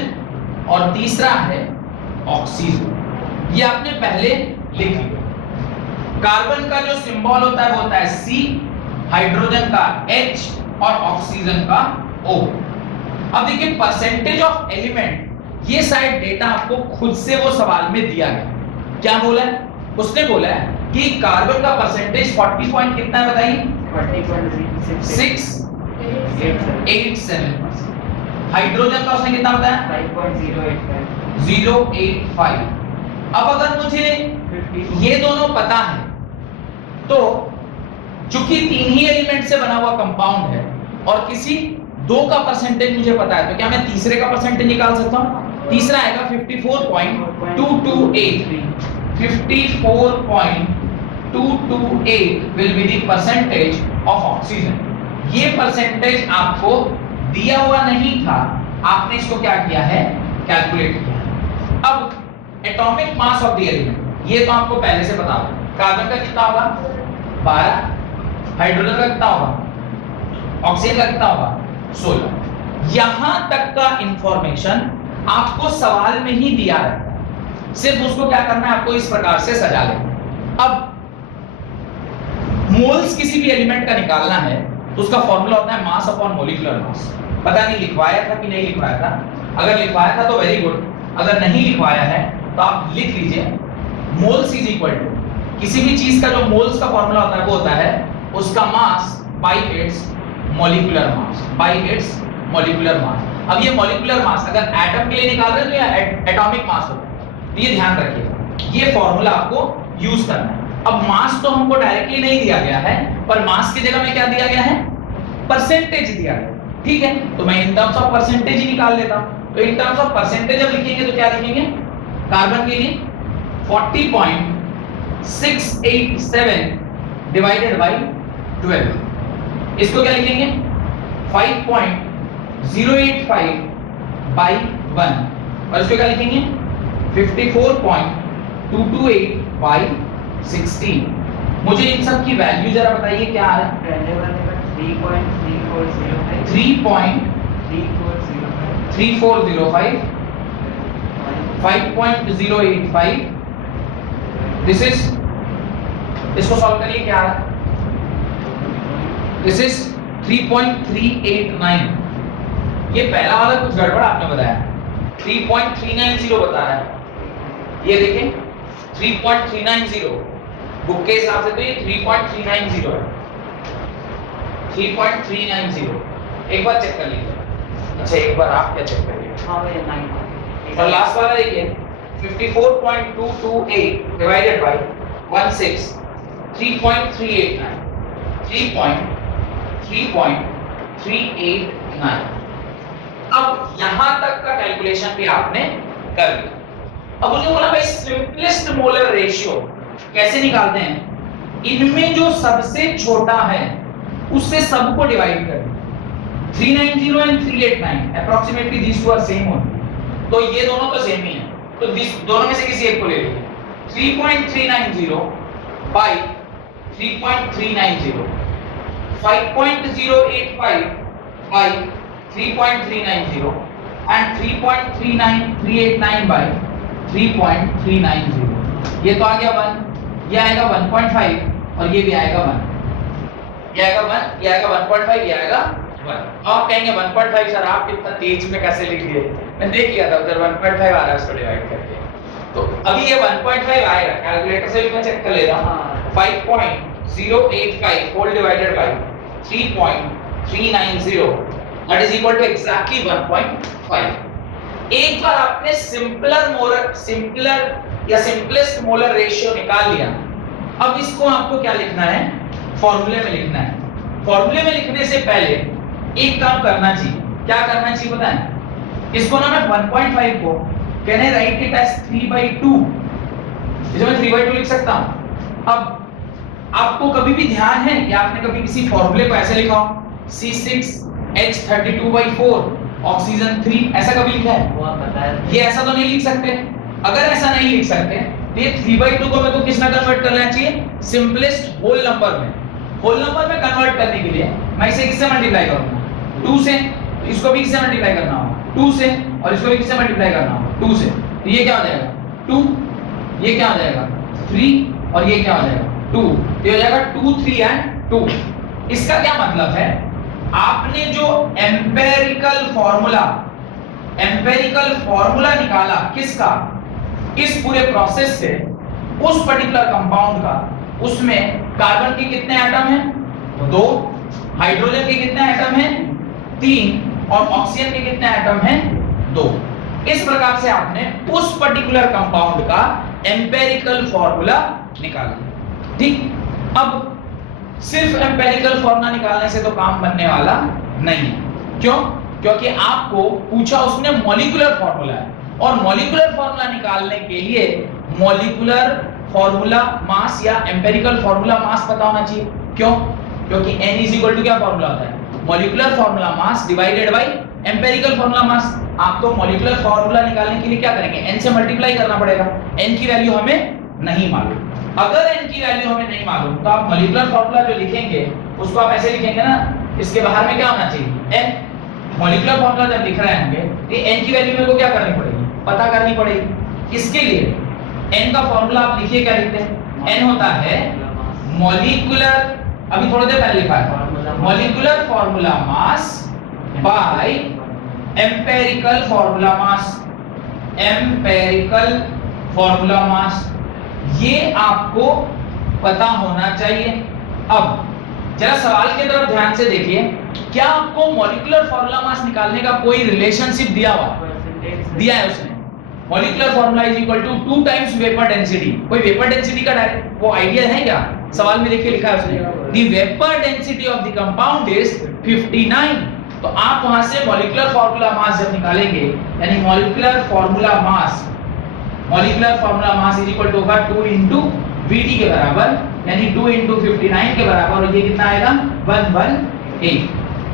और तीसरा है ऑक्सीजन। ये आपने पहले लिख लिया। कार्बन का जो सिंबल होता है वो होता है C, हाइड्रोजन का H और ऑक्सीजन का O। अब देखिए परसेंटेज ऑफ एलिमेंट, ये साइड डेटा आपको खुद से वो सवाल में दिया गया। क्या बोला है? उसने बोला है कि कार्बन का परसेंटेज 40 पॉइंट कितना है बताइए? 687%। हाइड्रोजन का उसने कितना बताया? 5.085। अब अगर मुझे ये दोनों पता है तो चूंकि 3 ही एलिमेंट से बना हुआ कंपाउंड है और किसी 2 का परसेंटेज मुझे पता है, तो क्या मैं तीसरे का परसेंटेज निकाल सकता हूं? तीसरा आएगा 54.228। 54.228 will be the percentage of oxygen। ये परसेंटेज आपको दिया हुआ नहीं था, आपने इसको क्या किया है? कैलकुलेट किया। अब atomic mass of the element, ये तो आपको पहले से पता होगा। कार्बन का कितना होगा? 12। हाइड्रोजन का कितना होगा? ऑक्सीजन का कितना होगा? 16। यहां तक का इंफॉर्मेशन आपको सवाल में ही दिया रहता है, सिर्फ उसको क्या करना है, आपको इस प्रकार से सजा लेना। अब मोल्स किसी भी एलिमेंट का निकालना है तो उसका फॉर्मूला होता है मास अपॉन मोलिकुलर मास। पता नहीं लिखवाया था कि नहीं लिखवाया था, अगर लिखवाया था तो वेरी गुड, अगर नहीं लिखवाया है तो आप लिख लीजिए मोल्स इज इक्वल टू, किसी भी चीज का जो मोल्स का फॉर्मूला होता है वो होता है उसका mass by it's molecular mass, bye it's molecular mass. अब ये मॉलिक्यूलर मास अगर एटम के लिए निकाल रहे हैं तो ये एटॉमिक मास होता है, ये ध्यान रखिएगा, ये फॉर्मूला आपको यूज करना है। अब मास तो हमको डायरेक्टली नहीं दिया गया है, पर मास की जगह में क्या दिया गया है, परसेंटेज दिया गया, ठीक है, तो मैं इन टर्म्स ऑफ परसेंटेज ही निकाल लेता हूं। तो इन टर्म्स ऑफ परसेंटेज जब लिखेंगे तो क्या लिखेंगे, कार्बन के लिए 40.687 डिवाइडेड बाय 12, इसको क्या लिखेंगे 5.085 बाय 1, और इसको क्या लिखेंगे 54.228 बाय 16। मुझे इन सब की वैल्यू जरा बताइए क्या है। 3.3405 5.085, दिस इज, इसको सॉल्व करिए क्या है, दिस इज 3.389। ये पहला वाला कुछ गड़बड़ आपने बताया, 3.390 बता रहा है, ये देखें 3.390 बुक के हिसाब से तो ये 3.390 है, 3.390। एक बार चेक कर लीजिए, अच्छा एक बार आप क्या चेक करिए, हाँ ये 9 और लास्ट वाला देखिए 54.228 डिवाइडेड बाय 16, 3.389, 3.389। अब यहां तक का कैलकुलेशन भी आपने कर लिया। अब मुझे बोला भाई सिंपलेस्ट मोलर रेशियो कैसे निकालते हैं, इनमें जो सबसे छोटा है उससे सबको डिवाइड कर, 390 and 389 approximately these two are same होंगे, तो ये दोनों तो सेम ही है, तो दोनों में से किसी एक को ले लीजिए। 3.390 बाय 3.390, 5.085 बाय 3.390 एंड 3.389 बाय 3.390। ये तो आ गया 1, ये आएगा 1.5 और ये भी आएगा 1, ये आएगा 1, ये आएगा 1.5, ये आएगा 1। आप कहेंगे 1.5 सर आप कितना तेज में कैसे लिख दिए, मैं देख लिया था उधर 1.5 आ रहा है उसको डिवाइड करके, तो अभी ये 1.5 आएगा, कैलकुलेटर से भी मैं चेक कर ले रहा हूं। 5.085 whole divided by 3.390 that is equal to exactly 1.5। एक बार आपने सिंपलर या सिंपलेस्ट मोलर रेशियो निकाल लिया, अब इसको आपको क्या लिखना है, फॉर्मूले में लिखना है। फॉर्मूले में लिखने से पहले एक काम करना चाहिए, क्या करना चाहिए पता है, इसको ना मैं 1.5 को can I write it as 3/2, इसमें 3/2 लिख सकता हूं। अब आपको कभी भी ध्यान है कि आपने कभी किसी फॉर्मूले को ऐसे लिखा हो C6H32/4 ऑक्सीजन 3, ऐसा कभी लिखा है, वो आप बताया, ये ऐसा तो नहीं लिख सकते। अगर ऐसा नहीं लिख सकते तो ये 3/2 को मेरे को किस में कन्वर्ट करना चाहिए, सिंपलेस्ट होल नंबर में। होल नंबर में कन्वर्ट करने के लिए मैं इसे किससे मल्टीप्लाई करूंगा, 2 से, तो इसको भी किससे मल्टीप्लाई करना होगा 2 से, और इसको भी किससे मल्टीप्लाई करना होगा 2 से, तो ये क्या हो जाएगा 2, ये क्या हो जाएगा 3, और ये क्या हो जाएगा 2, ये हो जाएगा 2 3 एंड 2। इसका क्या मतलब है, आपने जो एम्पिरिकल फॉर्मूला निकाला किसका, इस पूरे प्रोसेस से उस पर्टिकुलर कंपाउंड का, उसमें कार्बन के कितने एटम हैं 2, हाइड्रोजन के कितने एटम हैं 3, और ऑक्सीजन के कितने एटम हैं 2। इस प्रकार से आपने उस पर्टिकुलर कंपाउंड का एम्पिरिकल फॉर्मूला निकाला, ठीक। अब सिर्फ एम्पिरिकल फॉर्मूला निकालने से तो काम बनने वाला नहीं है, क्यों, क्योंकि आपको पूछा उसने मॉलिक्यूलर फॉर्मूला है, और मॉलिक्यूलर फॉर्मूला निकालने के लिए मॉलिक्यूलर फॉर्मूला मास या एम्पिरिकल फॉर्मूला मास पता होना चाहिए, क्यों, क्योंकि n इज इक्वल टू क्या फॉर्मूला होता है, molecular formula mass divided by empirical formula मास। आप तो मॉलिक्यूलर फॉर्मूला निकालने के लिए क्या करेंगे, n से मल्टीप्लाई करना पड़ेगा, n की वैल्यू हमें नहीं मालूम। अगर n की वैल्यू हमें नहीं मालूम तो आप मॉलिक्यूलर फॉर्मूला जो लिखेंगे उसको आप ऐसे लिखेंगे ना, इसके बाहर में क्या होना चाहिए n, मॉलिक्यूलर फॉर्मूला जब लिख रहे होंगे तो n की वैल्यू मेरे को क्या करनी पड़ेगी, पता करनी पड़ेगी। इसके लिए n का फॉर्मूला आप लिखिए, क्या लिखते हैं, n होता है मॉलिक्यूलर, अभी थोड़ी देर पहले लिखा है, molecular formula mass by empirical formula mass, empirical formula मास, ये आपको पता होना चाहिए। अब जरा सवाल की तरफ ध्यान से देखिए, क्या आपको मॉलिक्यूलर फॉर्मूला मास निकालने का कोई रिलेशनशिप दिया हुआ, दिया है उसने, molecular formula is equal to 2 times vapour density, कोई वेपर डेंसिटी का डायरेक्ट वो आइडिया है क्या, सवाल में देखिए लिखा है उसने, the vapour density of the compound is 59। तो आप वहां से मॉलिक्यूलर फॉर्मूला मास जब निकालेंगे, यानी molecular formula mass is equal to होगा 2 into Vt के बराबर, यानी 2 into 59 के बराबर, और ये कितना आएगा 118।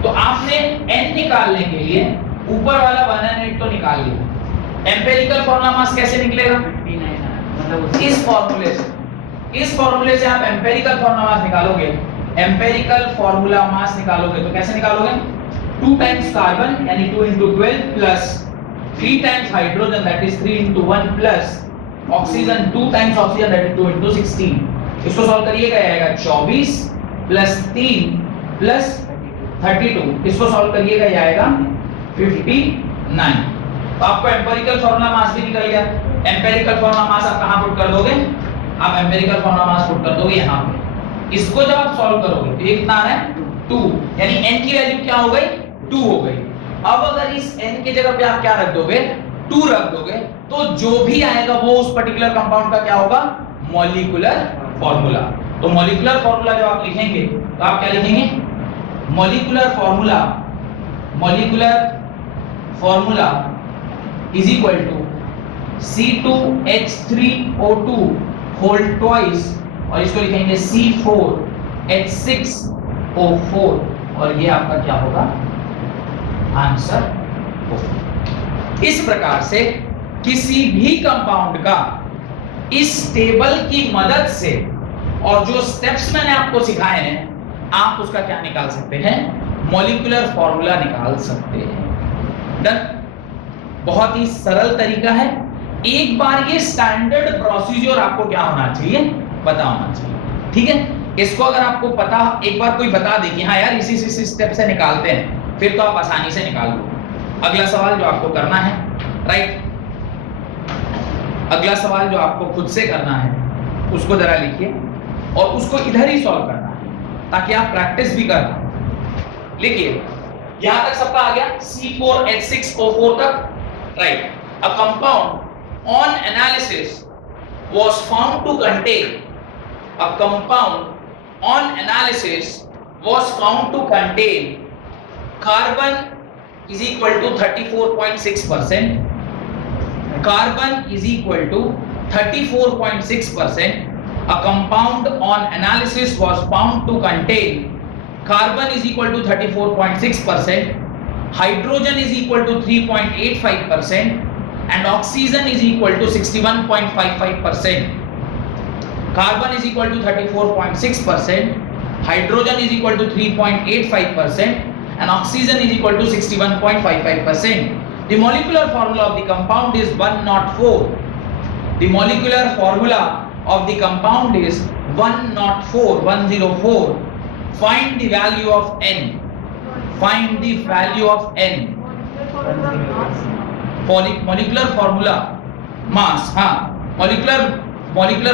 तो आपने n निकालने के लिए ऊपर वाला 118 तो निकाल लिया। एम्पिरिकल फॉर्मूला मास कैसे निकलेगा, इस फॉर्मूले से आप एम्पिरिकल फॉर्मूला मास निकालोगे, एम्पिरिकल फॉर्मूला मास निकालोगे तो कैसे निकालोगे, 2 टाइम्स कार्बन यानी 2 into 12 plus 3 times hydrogen that is 3 into 1 plus oxygen 2 times oxygen that is 2 into 16। इसको सॉल्व करिएगा, आएगा 24 प्लस 3 प्लस 32, इसको सॉल्व करिएगा, ये आएगा 59। तो आपको एम्पिरिकल फॉर्मूला मास भी निकल गया। एम्पिरिकल फॉर्मूला मास आप कहां पुट कर दोगे, आप एम्पिरिकल फॉर्मूला मास पुट कर दोगे यहां पे। इसको जब आप सॉल्व करोगे तो ये कितना आ रहा है 2, यानी n की वैल्यू क्या हो गई 2 हो गई। अब अगर इस n की जगह पे आप क्या रख दोगे 2 रख दोगे, तो जो भी आएगा वो उस पर्टिकुलर कंपाउंड का क्या होगा, मॉलिक्यूलर फॉर्मूला। तो मॉलिक्यूलर फॉर्मूला जब आप लिखेंगे तो आप क्या लिखेंगे, molecular formula is equal to C2H3O2 whole twice, और इसको लिखेंगे C4H6O4, और ये आपका क्या होगा आंसर होगा। इस प्रकार से किसी भी कंपाउंड का इस टेबल की मदद से और जो स्टेप्स मैंने आपको सिखाए हैं, आप उसका क्या निकाल सकते हैं, मॉलिक्यूलर फॉर्मूला निकाल सकते हैं। डन, बहुत ही सरल तरीका है। एक बार ये स्टैंडर्ड प्रोसीजर आपको क्या होना चाहिए, पता होना चाहिए, ठीक है। इसको अगर आपको पता, एक बार कोई बता दे कि हाँ यार इसी स्टेप से निकालते हैं, फिर तो आप आसानी से निकाल लो। अगला सवाल जो आपको करना है, राइट, अगला सवाल जो आपको खुद से करना है उसको जरा लिखिए और उसको इधर ही सॉल्व करना है ताकि आप प्रैक्टिस भी कर पाओ। लिखिए, यहां तक सबका आ गया, C4H6O4 तक, right. A compound on analysis was found to contain, a compound on analysis was found to contain carbon is equal to 34.6%, carbon is equal to 34.6%, a compound on analysis was found to contain carbon is equal to 34.6%, hydrogen is equal to 3.85%, and oxygen is equal to 61.55%. Carbon is equal to 34.6%, hydrogen is equal to 3.85%, and oxygen is equal to 61.55%. The molecular formula of the compound is 104. The molecular formula of the compound is 104. Find the value of n. Find the value of n. Molecular formula मास, हाँ molecular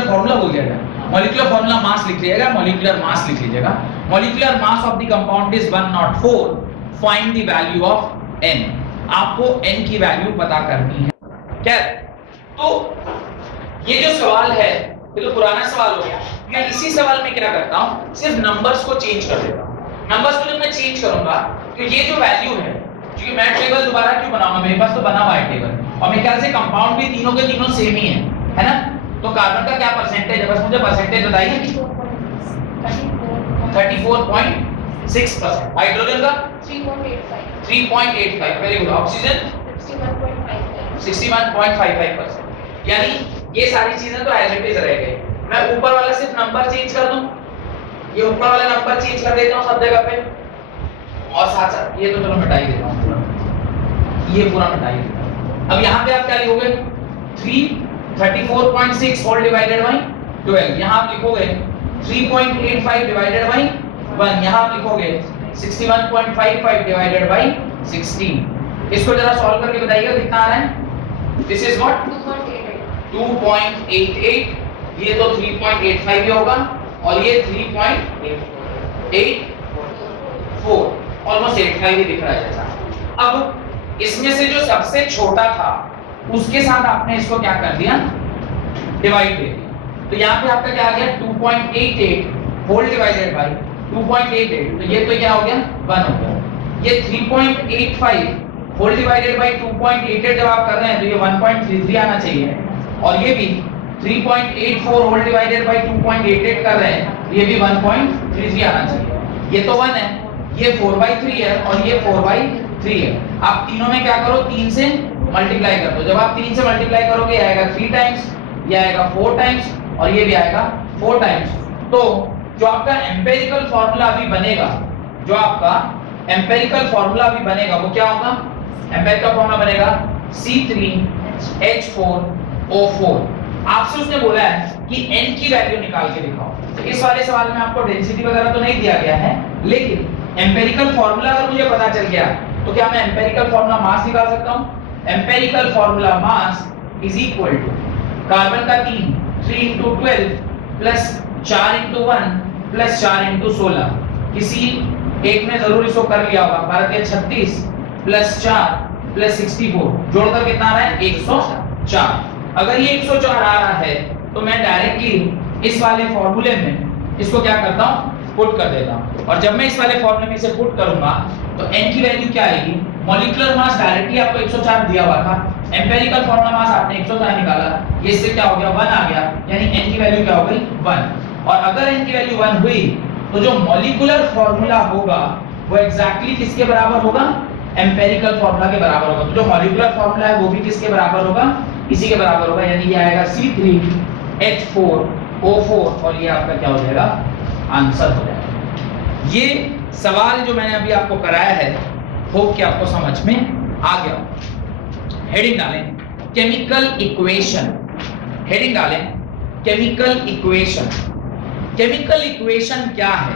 formula बोल दिया, molecular formula मास लिख लीजिएगा, molecular mass लिख लीजिएगा। Molecular mass of the compound is 104। Find the value of n। आपको n की value पता करनी है, क्या? तो ये जो सवाल है ये तो पुराना सवाल हो गया। मैं इसी सवाल में क्या करता हूँ, सिर्फ नंबर्स को चेंज कर देता हूँ। नंबर्स को जब मैं चेंज करूंगा तो ये जो वैल्यू है, क्योंकि मैं टेबल दोबारा क्यों बनाऊंगा, मेरे पास तो बना हुआ है टेबल, और मेरे ख्याल से कंपाउंड भी तीनों के तीनों सेम ही है ना। तो कार्बन का क्या परसेंटेज है, बस मुझे परसेंटेज बताइए। 34.6%। हाइड्रोजन का 3.85। Very good. ऑक्सीजन 61.55%। यानी ये सारी चीजें तो एज इट इज रह गई। मैं ऊपर वाला सिर्फ नंबर चेंज कर दूं, ये ऊपर वाला नंबर चेंज कर देता हूं सब जगह पे, और साथ साथ ये तो चलो मिटा ही देता हूं। ये पूरा मिटाइए। अब यहाँ पे आप क्या लिखोगे 334.6 होल डिवाइडेड बाई 12, यहाँ आप लिखोगे 3.85 डिवाइडेड बाई 1, यहाँ आप लिखोगे 61.55 डिवाइडेड बाई 16। इसको जरा सॉल्व करके बताइएगा कितना आ रहा है। दिस इज व्हाट 2.88, ये तो 3.85 ही होगा और ये 3.84, ऑलमोस्ट 85 ही दिख रहा है जैसा। अब इसमें से जो सबसे छोटा था उसके साथ आपने इसको क्या कर दिया, डिवाइड दे दिया। तो यहाँ पे आपका क्या आ गया 2.88 होल डिवाइडेड बाई 2.88, तो ये तो क्या हो गया 1 हो गया। ये 3.85 होल डिवाइडेड बाई 2.88 जब आप कर रहे हैं तो ये 1.33 आना चाहिए, और ये भी 3.84 होल डिवाइडेड बाई 2.88 कर रहे हैं तो ये भी 1.33 आना चाहिए। ये तो 1 है, ये 4/3 है और ये 4/3 है। आप तीनों में क्या करो 3 से मल्टीप्लाई कर दो। जब आप 3 से मल्टीप्लाई करोगे आएगा 3 टाइम्स, ये आएगा 4 टाइम्स और ये भी आएगा 4 टाइम्स। तो जो आपका एम्पिरिकल फार्मूला अभी बनेगा, जो आपका एम्पिरिकल फार्मूला अभी बनेगा वो क्या होगा, एम्पिरिकल फार्मूला बनेगा C3H4O4। आपसे उसने बोला है कि n की वैल्यू निकाल के दिखाओ। तो इस वाले सवाल में आपको डेंसिटी वगैरह तो नहीं दिया गया है, लेकिन एम्पिरिकल फार्मूला अगर मुझे पता चल गया तो क्या मैं एम्पिरिकल फार्मूला मास निकाल सकता हूं। Empirical formula mass is equal to carbon का 3 × 12 प्लस 4 × 1 प्लस 4 × 16, किसी एक ने जरूर इसको कर लिया होगा, 12×36 प्लस 4 प्लस 64 जोड़कर कितना आ रहा है 104। अगर ये 104 आ रहा है तो मैं डायरेक्टली इस वाले फॉर्मूले में इसको क्या करता हूं पुट कर देता हूं, और जब मैं इस वाले फॉर्मूले में इसे पुट करूंगा तो n की वैल्यू क्या आएगी, मॉलिक्यूलर मास डायरेक्टली आपको 104 दिया हुआ था, एम्पिरिकल फार्मूला मास आपने 104 निकाला, ये इससे क्या हो गया 1 आ गया, यानी n की वैल्यू क्या हो गई 1। और अगर n की वैल्यू 1 हुई तो जो मॉलिक्यूलर फार्मूला होगा वो एग्जैक्टली किसके बराबर होगा, एम्पिरिकल फार्मूला के बराबर होगा। तो जो मॉलिक्यूलर फार्मूला है वो भी किसके बराबर होगा, इसी के बराबर होगा, यानी ये आएगा C3H4O4 और ये आपका क्या हो जाएगा आंसर हो जाएगा। ये सवाल जो मैंने अभी आपको कराया है होप कि आपको समझ में आ गया। हेडिंग डालें केमिकल इक्वेशन, हेडिंग डालें केमिकल इक्वेशन। केमिकल इक्वेशन क्या है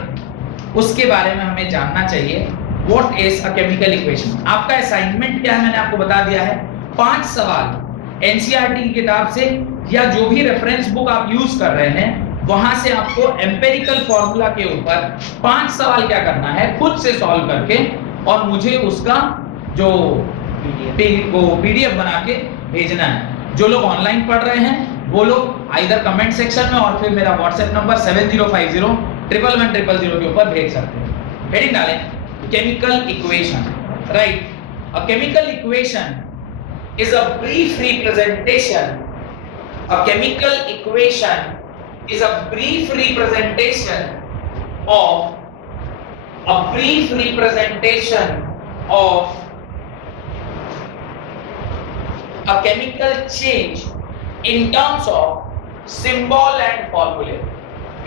उसके बारे में हमें जानना चाहिए। What is a chemical equation. आपका असाइनमेंट क्या है मैंने आपको बता दिया है, 5 सवाल एनसीईआरटी की किताब से या जो भी रेफरेंस बुक आप यूज कर रहे हैं वहां से आपको एम्पिरिकल फार्मूला के ऊपर 5 सवाल क्या करना है खुद से सॉल्व करके, और मुझे उसका जो पीडीएफ बना के भेजना है। जो लोग ऑनलाइन पढ़ रहे हैं वो लोग आइदर कमेंट सेक्शन में और फिर मेरा व्हाट्सएप नंबर 7050111000 के ऊपर भेज सकते हैं। हेडिंग डालें chemical equation, right. A chemical equation is a brief representation. A chemical equation is a brief representation of a chemical change in terms of symbol and formulae.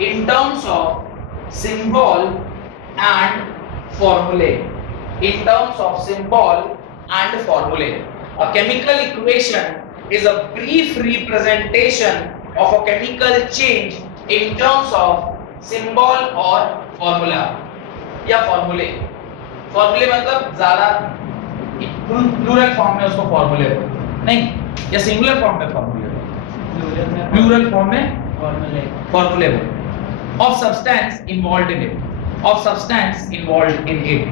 In terms of symbol and formulae. In terms of symbol and formulae. A chemical equation is a brief representation of a chemical change in terms of symbol or formula या formulae. Formulae मतलब ज़्यादा plural form में उसको फॉर्मूले नहीं, या singular form में फॉर्मूले, प्लूरल फॉर्म में फॉर्मूले of substance involved in it, of substance involved in it.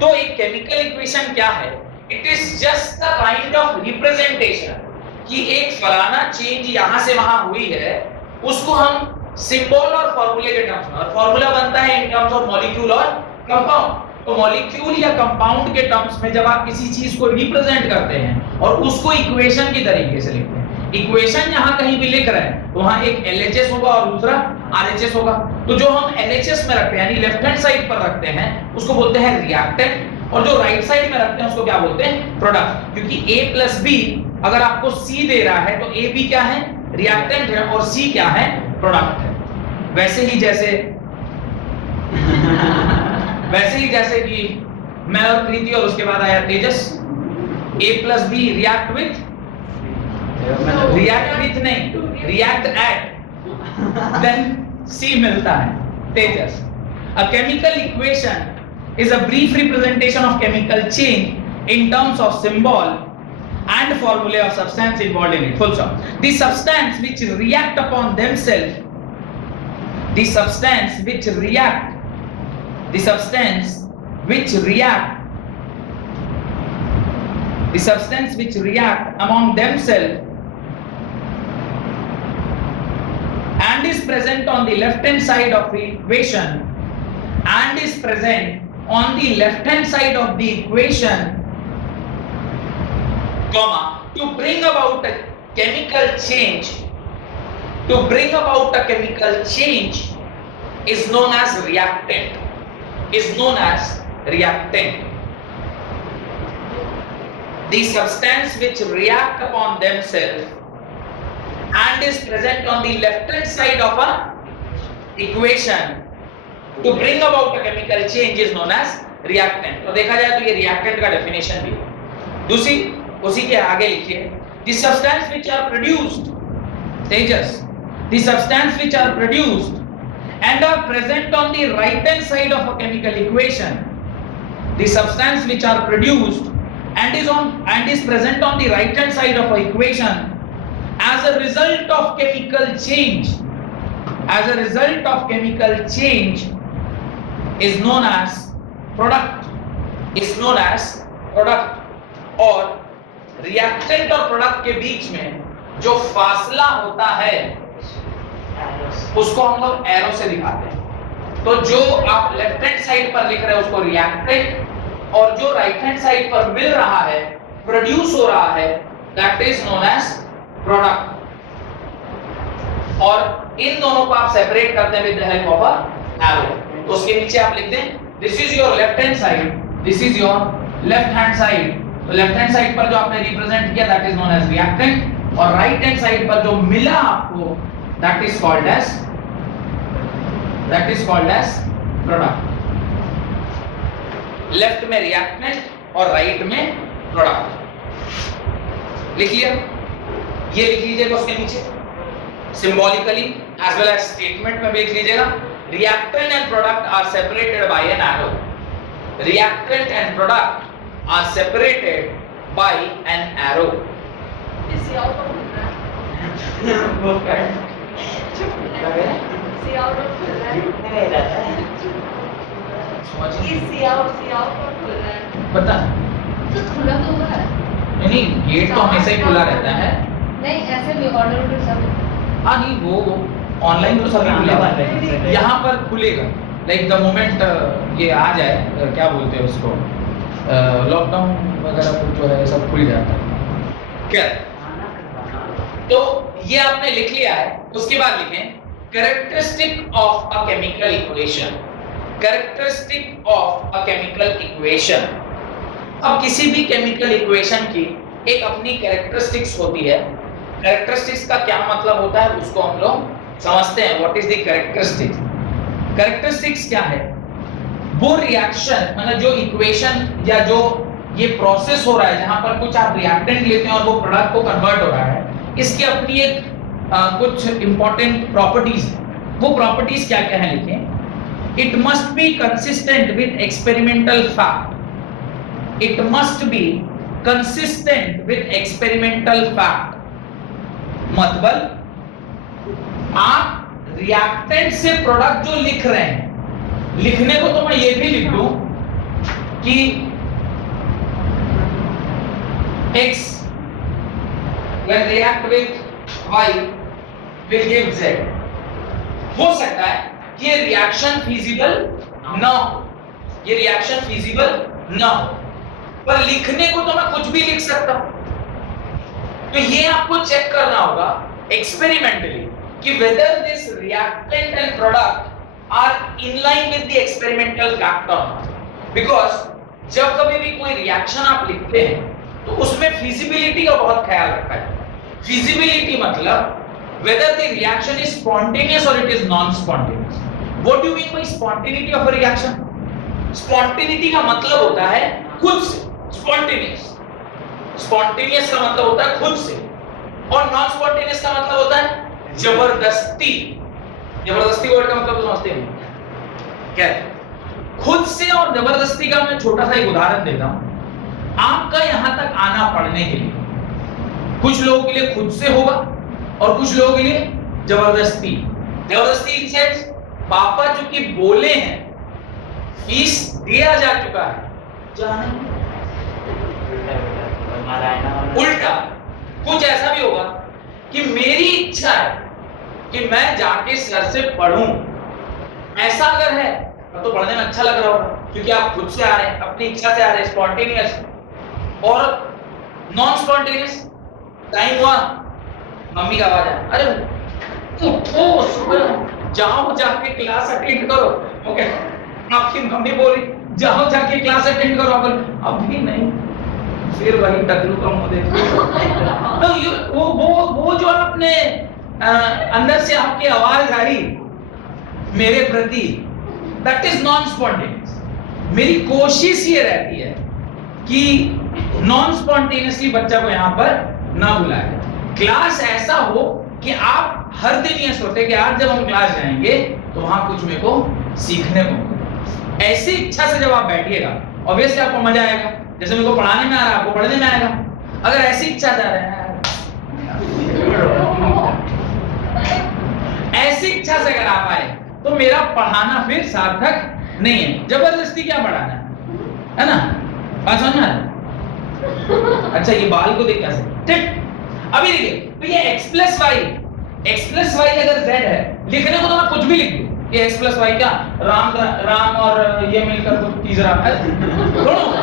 तो एक केमिकल इक्वेशन क्या है, it is just the kind of representation कि एक फलाना चेंज यहां से वहां हुई है, उसको हम सिंबल और फॉर्मूले के टर्म्स में, और फॉर्मूला बनता है इन टर्म्स ऑफ मॉलिक्यूल और कंपाउंड। तो मॉलिक्यूल या कंपाउंड के टर्म्स में जब आप किसी चीज को रिप्रेजेंट करते हैं और उसको इक्वेशन की तरीके से लिखते हैं, इक्वेशन यहां कहीं भी लिख रहे हैं तो वहां एक LHS होगा और दूसरा RHS होगा। तो जो हम LHS में रखते हैं यानी लेफ्ट हैंड साइड पर रखते हैं उसको बोलते हैं रिएक्टेंट, और जो राइट साइड में रखते हैं उसको क्या बोलते हैं प्रोडक्ट। क्योंकि A + B अगर आपको C दे रहा है तो A भी क्या है रिएक्टेंट है और C क्या है प्रोडक्ट है। वैसे ही जैसे कि मैं और प्रीति और उसके बाद आया तेजस, A plus B react with नहीं, react at, then C मिलता है. Tejas, a chemical equation is a brief representation of chemical change in terms of symbol and formulae of substance involved in it. Full stop. The substance which react upon themselves, the substance which react among themselves and is present on the left hand side of the equation comma, to bring about a chemical change is known as reactant. The substance which react upon themselves and is present on the left hand side of a equation to bring about a chemical change is known as reactant. तो देखा जाए तो ये reactant का definition भी है. दूसरी उसी के आगे लिखिए, the substance which are produced, Tejas, the substance which are produced and are present on the right hand side of a chemical equation, the substance which are produced and is present on the right hand side of a equation as a result of chemical change is known as product, और reactant और product के बीच में जो फासला होता है उसको हम लोग एरो से दिखाते हैं. तो जो आप लेफ्ट हैंड साइड पर लिख रहे हैं उसको रिएक्टेंट, और जो राइट हैंड साइड पर मिल रहा है, प्रोड्यूस हो रहा है, that is known as product. और इन दोनों को आप सेपरेट करते हैं with the help of a arrow. तो उसके नीचे आप लिख दें this is your left hand side, this is your left hand side. तो लेफ्ट हैंड साइड पर जो आपने रिप्रेजेंट किया that is known as reactant, और राइट हैंड साइड पर जो मिला आपको that is called as product. Left में रिएक्टेंट और राइट में प्रोडक्ट. लिख लिया? ये लिख लीजिएगा उसके नीचे symbolically as well as statement में भी लिख लीजिएगा. Reactant and product are separated by an arrow. रिएक्टेंट एंड प्रोडक्ट are separated by an arrow. इसी आउट ऑफ खुल रहा है. सी आउट ऑफ खुल रहा है. सी आउट ऑफ खुल रहा है. पता तो खुला तो हुआ है. नहीं, गेट तो हमेशा ही खुला रहता है. नहीं, ऐसे भी ऑर्डर सब. हाँ नहीं, वो ऑनलाइन तो सभी खुले. यहाँ पर खुलेगा लाइक द मोमेंट ये आ जाए, क्या बोलते हैं उसको, लॉकडाउन वगैरह कुछ जो है सब खुल जाता है. क्या तो ये आपने लिख लिया है. उसके बाद लिखें characteristic of a chemical equation. अब किसी भी केमिकल इक्वेशन की एक अपनी कैरेक्टरिस्टिक्स होती है. कैरेक्टरिस्टिक्स का क्या मतलब होता है उसको हम लोग समझते हैं. What is the characteristics? Characteristics क्या है? वो रिएक्शन, मतलब जो इक्वेशन या जो ये प्रोसेस हो रहा है जहां पर कुछ आप रिएक्टेंट लेते हैं और वो प्रोडक्ट को कन्वर्ट हो रहा है, इसकी अपनी एक कुछ इंपॉर्टेंट प्रॉपर्टीज है. वो प्रॉपर्टीज क्या क्या है लिखें. It must be consistent with experimental fact. It must be consistent with experimental fact. मतलब आप रिएक्टेंट से प्रोडक्ट जो लिख रहे हैं, लिखने को तो मैं ये भी लिख दूं कि X when react with Y will give Z. हो सकता है कि ये रिएक्शन फिजिबल ना हो, ये रिएक्शन फिजिबल ना हो, पर लिखने को तो मैं कुछ भी लिख सकता हूं. तो ये आपको चेक करना होगा एक्सपेरिमेंटली कि whether this reactant and product are in line with the experimental fact or not. Because जब कभी भी कोई रिएक्शन आप लिखते हैं तो उसमें फिजिबिलिटी का बहुत ख्याल रखा है. फिजिबिलिटी मतलब whether the reaction is spontaneous or it is non-spontaneous. What do you mean by spontaneity of a reaction? Spontaneity का मतलब होता है खुद से, spontaneous. स्पॉन्टेनियस का मतलब होता है खुद से, और नॉन स्पॉन्टेनियस का मतलब होता है जबरदस्ती। जबरदस्ती वर्ड का मतलब तो समझते हैं क्या है? खुद से और जबरदस्ती का मैं छोटा सा एक उदाहरण देता हूं। आपका यहां तक आना पढ़ने के लिए कुछ लोगों के लिए खुद से होगा और कुछ लोगों के लिए जबरदस्ती। जबरदस्ती इन सेंस पापा चूंकि बोले हैं, फीस दिया जा चुका है, उल्टा कुछ ऐसा भी होगा कि मेरी इच्छा है कि मैं जाके सर से पढ़ूं। ऐसा अगर है तो पढ़ने में अच्छा लग रहा होगा, क्योंकि आप खुद से आ रहे हैं, अपनी इच्छा से आ रहे हैं, स्पॉन्टेनियस। और नॉन स्पॉन्टेनियस टाइम हुआ, मम्मी का आवाज है, अरे उठो, सुबह जाओ, जाके क्लास अटेंड करो। ओके, आपकी मम्मी बोली जाओ जाके क्लास अटेंड करो, अभी नहीं, फिर वही टकलू का मुंह देखो। वो जो आपने अंदर से आपकी आवाज आई मेरे प्रति, दैट इज नॉन स्पॉन्टेनियस। मेरी कोशिश ये रहती है कि नॉन स्पॉन्टेनियसली बच्चा को यहां पर ना बुलाए। क्लास ऐसा हो कि आप हर दिन ये सोचते कि आज जब हम क्लास जाएंगे तो वहां कुछ मेरे को सीखने को। ऐसी इच्छा से जब आप बैठिएगा, ऑब्वियसली आपको मजा आएगा। जैसे मेरे को पढ़ाने में आ रहा है, आपको पढ़ने में आएगा। अगर ऐसी इच्छा से आ रहे हैं, ऐसी इच्छा से अगर आप आए तो मेरा पढ़ाना फिर सार्थक नहीं है। जबरदस्ती क्या पढ़ाना है ना? बात समझ में आ रहा? अच्छा, ये बाल को देख कैसे, ठीक। अभी देखिए, तो ये x प्लस वाई अगर z है, लिखने को तो मैं कुछ भी लिख दूं, ये x प्लस वाई का राम और ये मिलकर कुछ तीसरा थोड़ा होगा,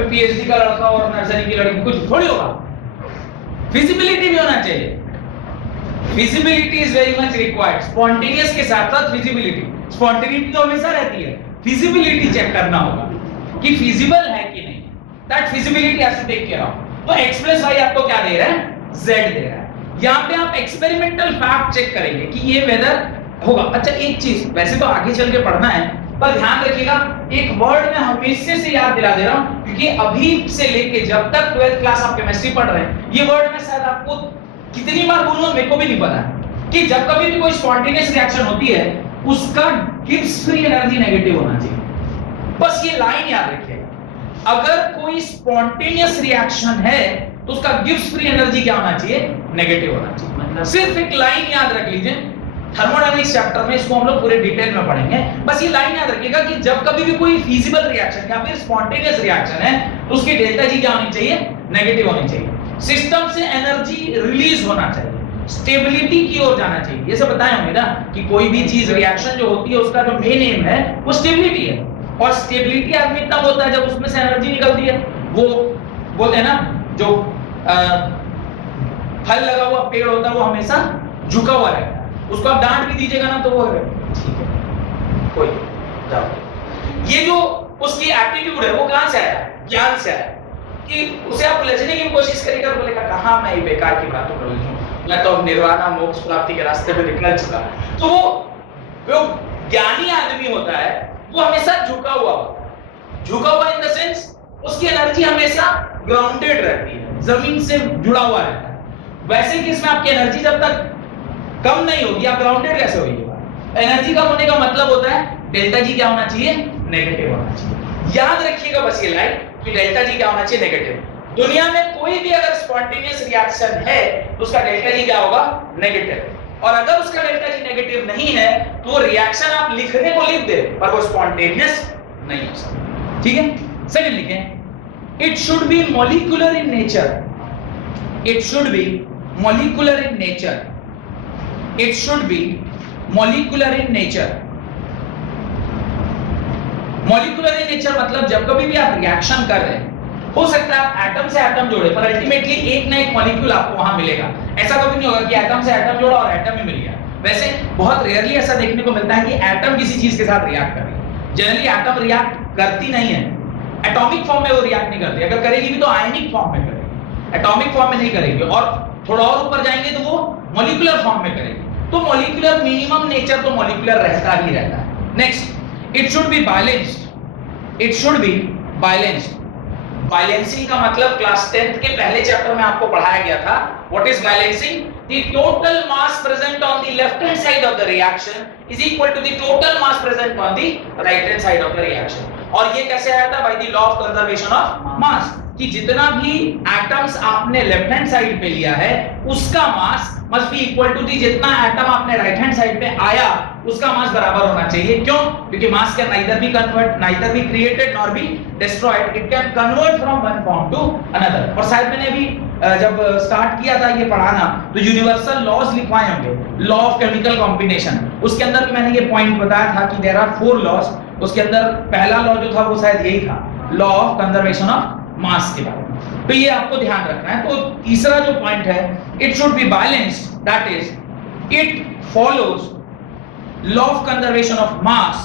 पीएचडी का लड़का और नर्सरी की लड़की, कुछ थोड़ी होगा। फिजिबिलिटी भी होना चाहिए। Feasibility is very much required. Spontaneous के साथ साथ फिजिबिलिटी, स्पॉन्टेनिटी तो हमेशा रहती है, फिजिबिलिटी चेक करना होगा कि फिजिबल है कि नहीं। That feasibility has to take care of. तो x प्लस वाई आपको क्या दे रहा है? z दे रहा है। यहाँ पे आप एक्सपेरिमेंटल फैक्ट चेक करेंगे कि ये वेदर होगा। अच्छा, एक चीज वैसे तो आगे चल के पढ़ना है, पर ध्यान रखिएगा, एक वर्ड मैं हमेशा से याद दिला दे रहा हूं, क्योंकि अभी से लेके जब तक 12th क्लास आप केमिस्ट्री पढ़ रहे हैं, ये वर्ड मैं शायद आपको कितनी बार बोलूंगा मेरे को भी नहीं पता, कि जब कभी भी कोई स्पॉन्टेनियस रिएक्शन होती है उसका गिब्स फ्री एनर्जी नेगेटिव होना चाहिए। बस ये लाइन याद रखिएगा। अगर कोई स्पॉन्टेनियस रिएक्शन है तो उसका गिब्स फ्री एनर्जी क्या होना चाहिए? नेगेटिव होना चाहिए। मतलब सिर्फ एक लाइन याद रख लीजिए, थर्मोडायनामिक्स चैप्टर में इसको हम लोग पूरे डिटेल में पढ़ेंगे। बस ये लाइन याद रखिएगा कि जब कभी भी कोई फीजिबल रिएक्शन या फिर स्पॉन्टेनियस रिएक्शन है तो उसकी डेल्टा जी क्या होनी चाहिए? नेगेटिव होनी चाहिए। सिस्टम से एनर्जी रिलीज होना चाहिए, स्टेबिलिटी की ओर जाना चाहिए। ये सब बताए होंगे ना कि कोई भी चीज रिएक्शन जो होती है उसका जो मेन एम है वो स्टेबिलिटी है, और स्टेबिलिटी आदमी तब होता है जब उसमें से एनर्जी निकलती है। वो बोलते हैं ना, जो फल लगा हुआ पेड़ होता है वो हमेशा झुका हुआ रहता है, उसको आप डांट भी दीजिएगा ना तो वो ठीक है, कोई जाओ। ये जो उसकी एप्टीट्यूड है वो कहां से आया? ज्ञान से आया। कि उसे आप उलझने की कोशिश करेगा, बोलेगा कहां मैं बेकार की बातों कर रहा हूं, मैं तो अब निर्वाणा मोक्ष प्राप्ति के रास्ते पे निकल चुका। तो वो ज्ञानी आदमी होता है वो हमेशा झुका हुआ होता है। झुका हुआ इन द सेंस उसकी एनर्जी हमेशा ग्राउंडेड रहती है, जमीन से जुड़ा हुआ रहता है। वैसे केस में आपकी एनर्जी जब तक कम नहीं होगी, आप ग्राउंडेड कैसे होगी? एनर्जी कम होने का मतलब होता है डेल्टा जी क्या होना चाहिए? नेगेटिव होना चाहिए। याद रखिएगा बस ये लाइन कि डेल्टा जी क्या होना चाहिए? नेगेटिव। दुनिया में कोई भी अगर स्पॉन्टेनियस रिएक्शन है तो उसका डेल्टा जी क्या होगा? नेगेटिव। और अगर उसका डेल्टा जी नेगेटिव नहीं है तो वो रिएक्शन आप लिखने को लिख दे पर वो स्पॉन्टेनियस नहीं हो सकता। ठीक है, सेकंड लिखें, it should be molecular in nature. It should be molecular in nature. It should be molecular in nature. Molecular in nature मतलब जब कभी भी आप रिएक्शन कर रहे हैं, हो सकता है आप एटम से एटम जोड़े पर अल्टीमेटली एक ना एक मॉलिक्यूल आपको वहां मिलेगा। ऐसा कभी नहीं होगा कि एटम से एटम जोड़ा और एटम ही मिल गया। वैसे बहुत रेयरली ऐसा देखने को मिलता है कि एटम किसी चीज के साथ रिएक्ट करे। जनरली एटम रिएक्ट करती नहीं है, एटॉमिक फॉर्म में वो रिएक्ट नहीं करती। अगर करेगी भी तो आयनिक फॉर्म में करेगी, एटॉमिक फॉर्म में नहीं करेगी। और थोड़ा और ऊपर जाएंगे तो वो मॉलिक्यूलर फॉर्म में करेगी। तो मॉलिक्यूलर मिनिमम नेचर तो मॉलिक्यूलर रहता ही रहता है। Next, it should be balanced. It should be balanced. Balancing का मतलब क्लास 10th के पहले चैप्टर में आपको पढ़ाया गया था। What is balancing? The total mass present on the left hand side of the reaction is equal to the total mass present on the right hand side of the reaction. और ये कैसे आया था? By the law of conservation of mass, कि जितना भी atoms आपने left hand side पे लिया है उसका mass must be equal to the जितना एटम आपने राइट हैंड साइड पे आया उसका मास बराबर होना चाहिए। क्यों? क्योंकि mass can neither be created nor be destroyed, it can convert from one form to another. और शायद मैंने भी जब स्टार्ट किया था ये पढ़ाना तो यूनिवर्सल लॉज लिखवाए होंगे, लॉ ऑफ केमिकल कॉम्बिनेशन, उसके अंदर भी मैंने ये पॉइंट बताया था कि देयर आर 4 लॉज। उसके अंदर पहला लॉ जो था वो शायद यही था, लॉ ऑफ कंजर्वेशन ऑफ मास के बारे में। तो ये आपको ध्यान रखना है। तो तीसरा जो पॉइंट है, it should be balanced, that is it follows law of conservation of mass,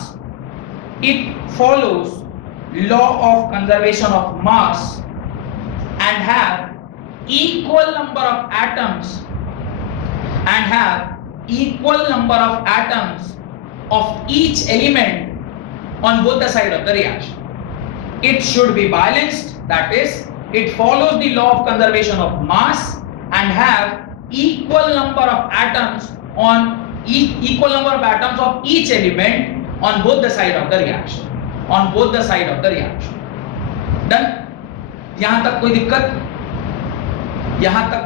it follows law of conservation of mass and have equal number of atoms of each element on both the side of the reaction. It should be balanced, that is it follows the law of conservation of mass and have equal number of atoms of each element on both the side of the reaction. Done? यहां तक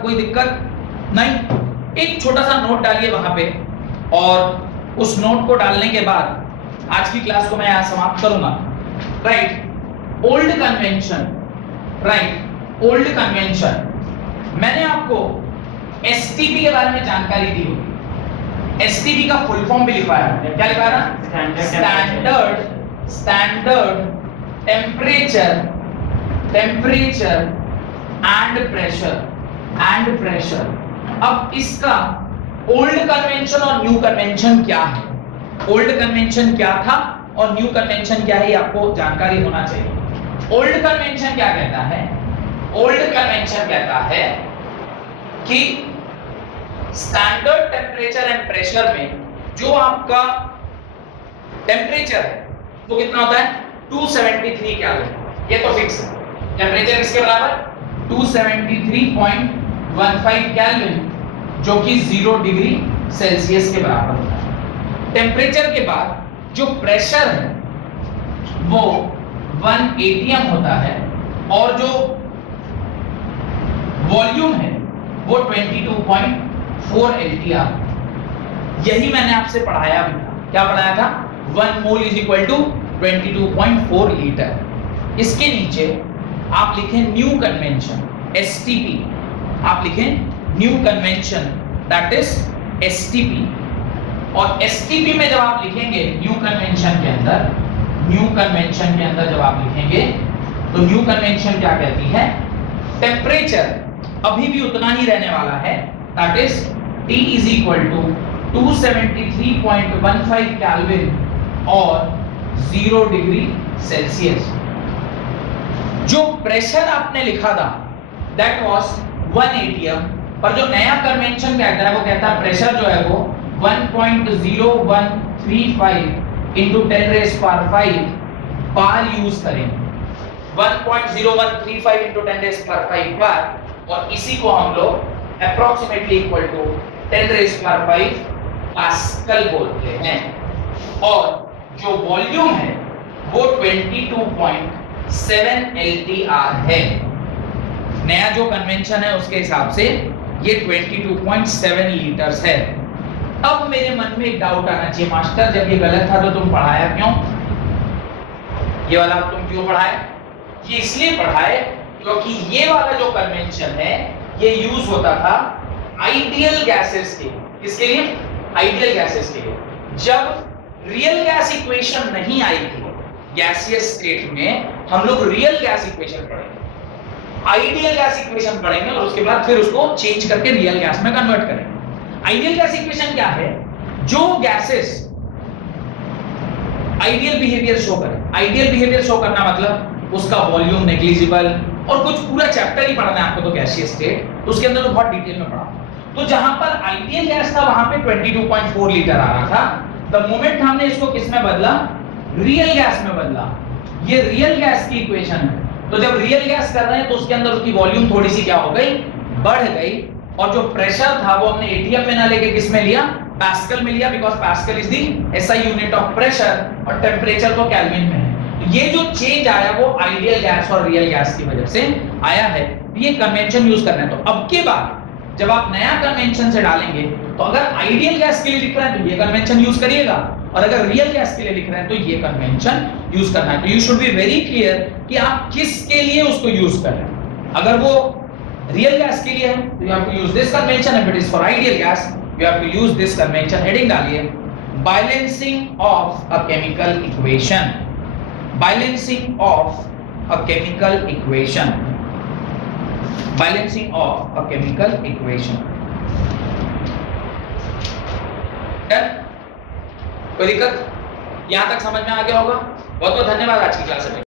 कोई दिक्कत नहीं? एक छोटा सा note डालिए वहां पे, और उस नोट को डालने के बाद आज की क्लास को मैं यहां समाप्त करूंगा। राइट, ओल्ड कन्वेंशन, मैंने आपको एसटीपी के बारे में जानकारी दी होगी। एसटीपी का फुल फॉर्म भी लिखवाया है, क्या लिखवाया ना? Standard temperature and pressure. अब इसका ओल्ड कन्वेंशन और न्यू कन्वेंशन क्या है, ओल्ड कन्वेंशन क्या था और न्यू कन्वेंशन क्या है, ये आपको जानकारी होना चाहिए। ओल्ड कन्वेंशन क्या कहता है? ओल्ड कन्वेंशन कहता है कि स्टैंडर्ड टेम्परेचर एंड प्रेशर में जो आपका टेम्परेचर है वो कितना होता है? 273 केल्विन। ये तो फिक्स है। टेम्परेचर किसके बराबर? 273.15 केल्विन, जो कि 0 डिग्री सेल्सियस के बराबर होता है। टेम्परेचर के बाद जो प्रेशर है वो 1 atm होता है, और जो वॉल्यूम है वो 22.4 LTR। यही मैंने आपसे पढ़ाया भी था। क्या पढ़ाया था? 1 mole is equal to 22.4 litre. इसके नीचे आप लिखें न्यू कन्वेंशन, एसटीपी। आप लिखें new convention, that is STP. और एसटीपी में जब आप लिखेंगे न्यू कन्वेंशन के अंदर जब आप लिखेंगे तो न्यू कन्वेंशन क्या कहती है? टेम्परेचर अभी भी उतना ही रहने वाला है, that is T is equal to 273.15 kelvin और 0 डिग्री सेल्सियस। जो प्रेशर आपने लिखा था दैट वाज 1 atm, पर जो नया कन्वेंशन कहता है वो कहता है प्रेशर जो है वो 1.0135 into 10⁵ बार यूज करेंगे। 1.0135 into 10⁵ बार, और इसी को हम लोग अप्रोक्सीमेटली इक्वल टू 10⁵ पास्कल बोलते हैं। और जो वॉल्यूम है वो 22.7 LTR है। नया जो कन्वेंशन है उसके हिसाब से ये 22.7 लीटर्स है। अब मेरे मन में एक डाउट आना चाहिए, मास्टर जब ये गलत था तो तुम पढ़ाया क्यों? ये वाला तुम क्यों पढ़ाए? ये इसलिए पढ़ाए क्योंकि ये वाला जो कन्वेंशन है ये यूज होता था आइडियल गैसेस के। किसके लिए? आइडियल गैसेस के लिए। जब रियल गैस इक्वेशन नहीं आई थी गैसियस स्टेट में, हम लोग रियल गैस इक्वेशन पढ़ेंगे, आइडियल गैस इक्वेशन पढ़ेंगे, और उसके बाद फिर उसको चेंज करके रियल गैस में कन्वर्ट करेंगे। आइडियल गैस इक्वेशन क्या है? जो गैसेस आइडियल बिहेवियर शो करें। आइडियल बिहेवियर शो करना मतलब उसका वॉल्यूम नेग्लिजिबल, और कुछ पूरा चैप्टर ही पढ़ना है आपको तो गैसियस स्टेट, तो उसके अंदर तो बहुत डिटेल में पढ़ा। तो जहां पर आइडियल गैस था वहां पे 22.4 लीटर आ रहा था। द मोमेंट हमने इसको किस में बदला? रियल गैस में बदला। ये रियल गैस की इक्वेशन है, तो जब रियल गैस कर रहे हैं तो उसके अंदर उसकी वॉल्यूम थोड़ी सी क्या हो गई, बढ़ गई, और जो प्रेशर था वो हमने एटीएम में ना लेके किस में लिया, पास्कल में लिया, because pascal is the SI unit of pressure और टेम्परेचर तो केल्विन में है। ये जो चेंज आया वो आइडियल गैस और रियल गैस की वजह से आया है। ये कन्वेंशन यूज करना है। तो अब के बाद जब आप नया कन्वेंशन से डालेंगे तो अगर आइडियल गैस के लिए लिख रहे हैं तो ये कन्वेंशन यूज करिएगा, और अगर रियल गैस के लिए लिख रहे हैं तो ये कन्वेंशन यूज करना है। तो you should be very clear कि आप किसके लिए उसको यूज कर रहे हैं। अगर वो रियल गैस के लिए है तो you have to use this convention, if it is for ideal gas you have to use this convention. Heading डालिए balancing of a chemical equation, balancing of a chemical equation, balancing of a chemical equation. कोई दिक्कत? यहां तक समझ में आ गया होगा। बहुत बहुत धन्यवाद आज की क्लास में।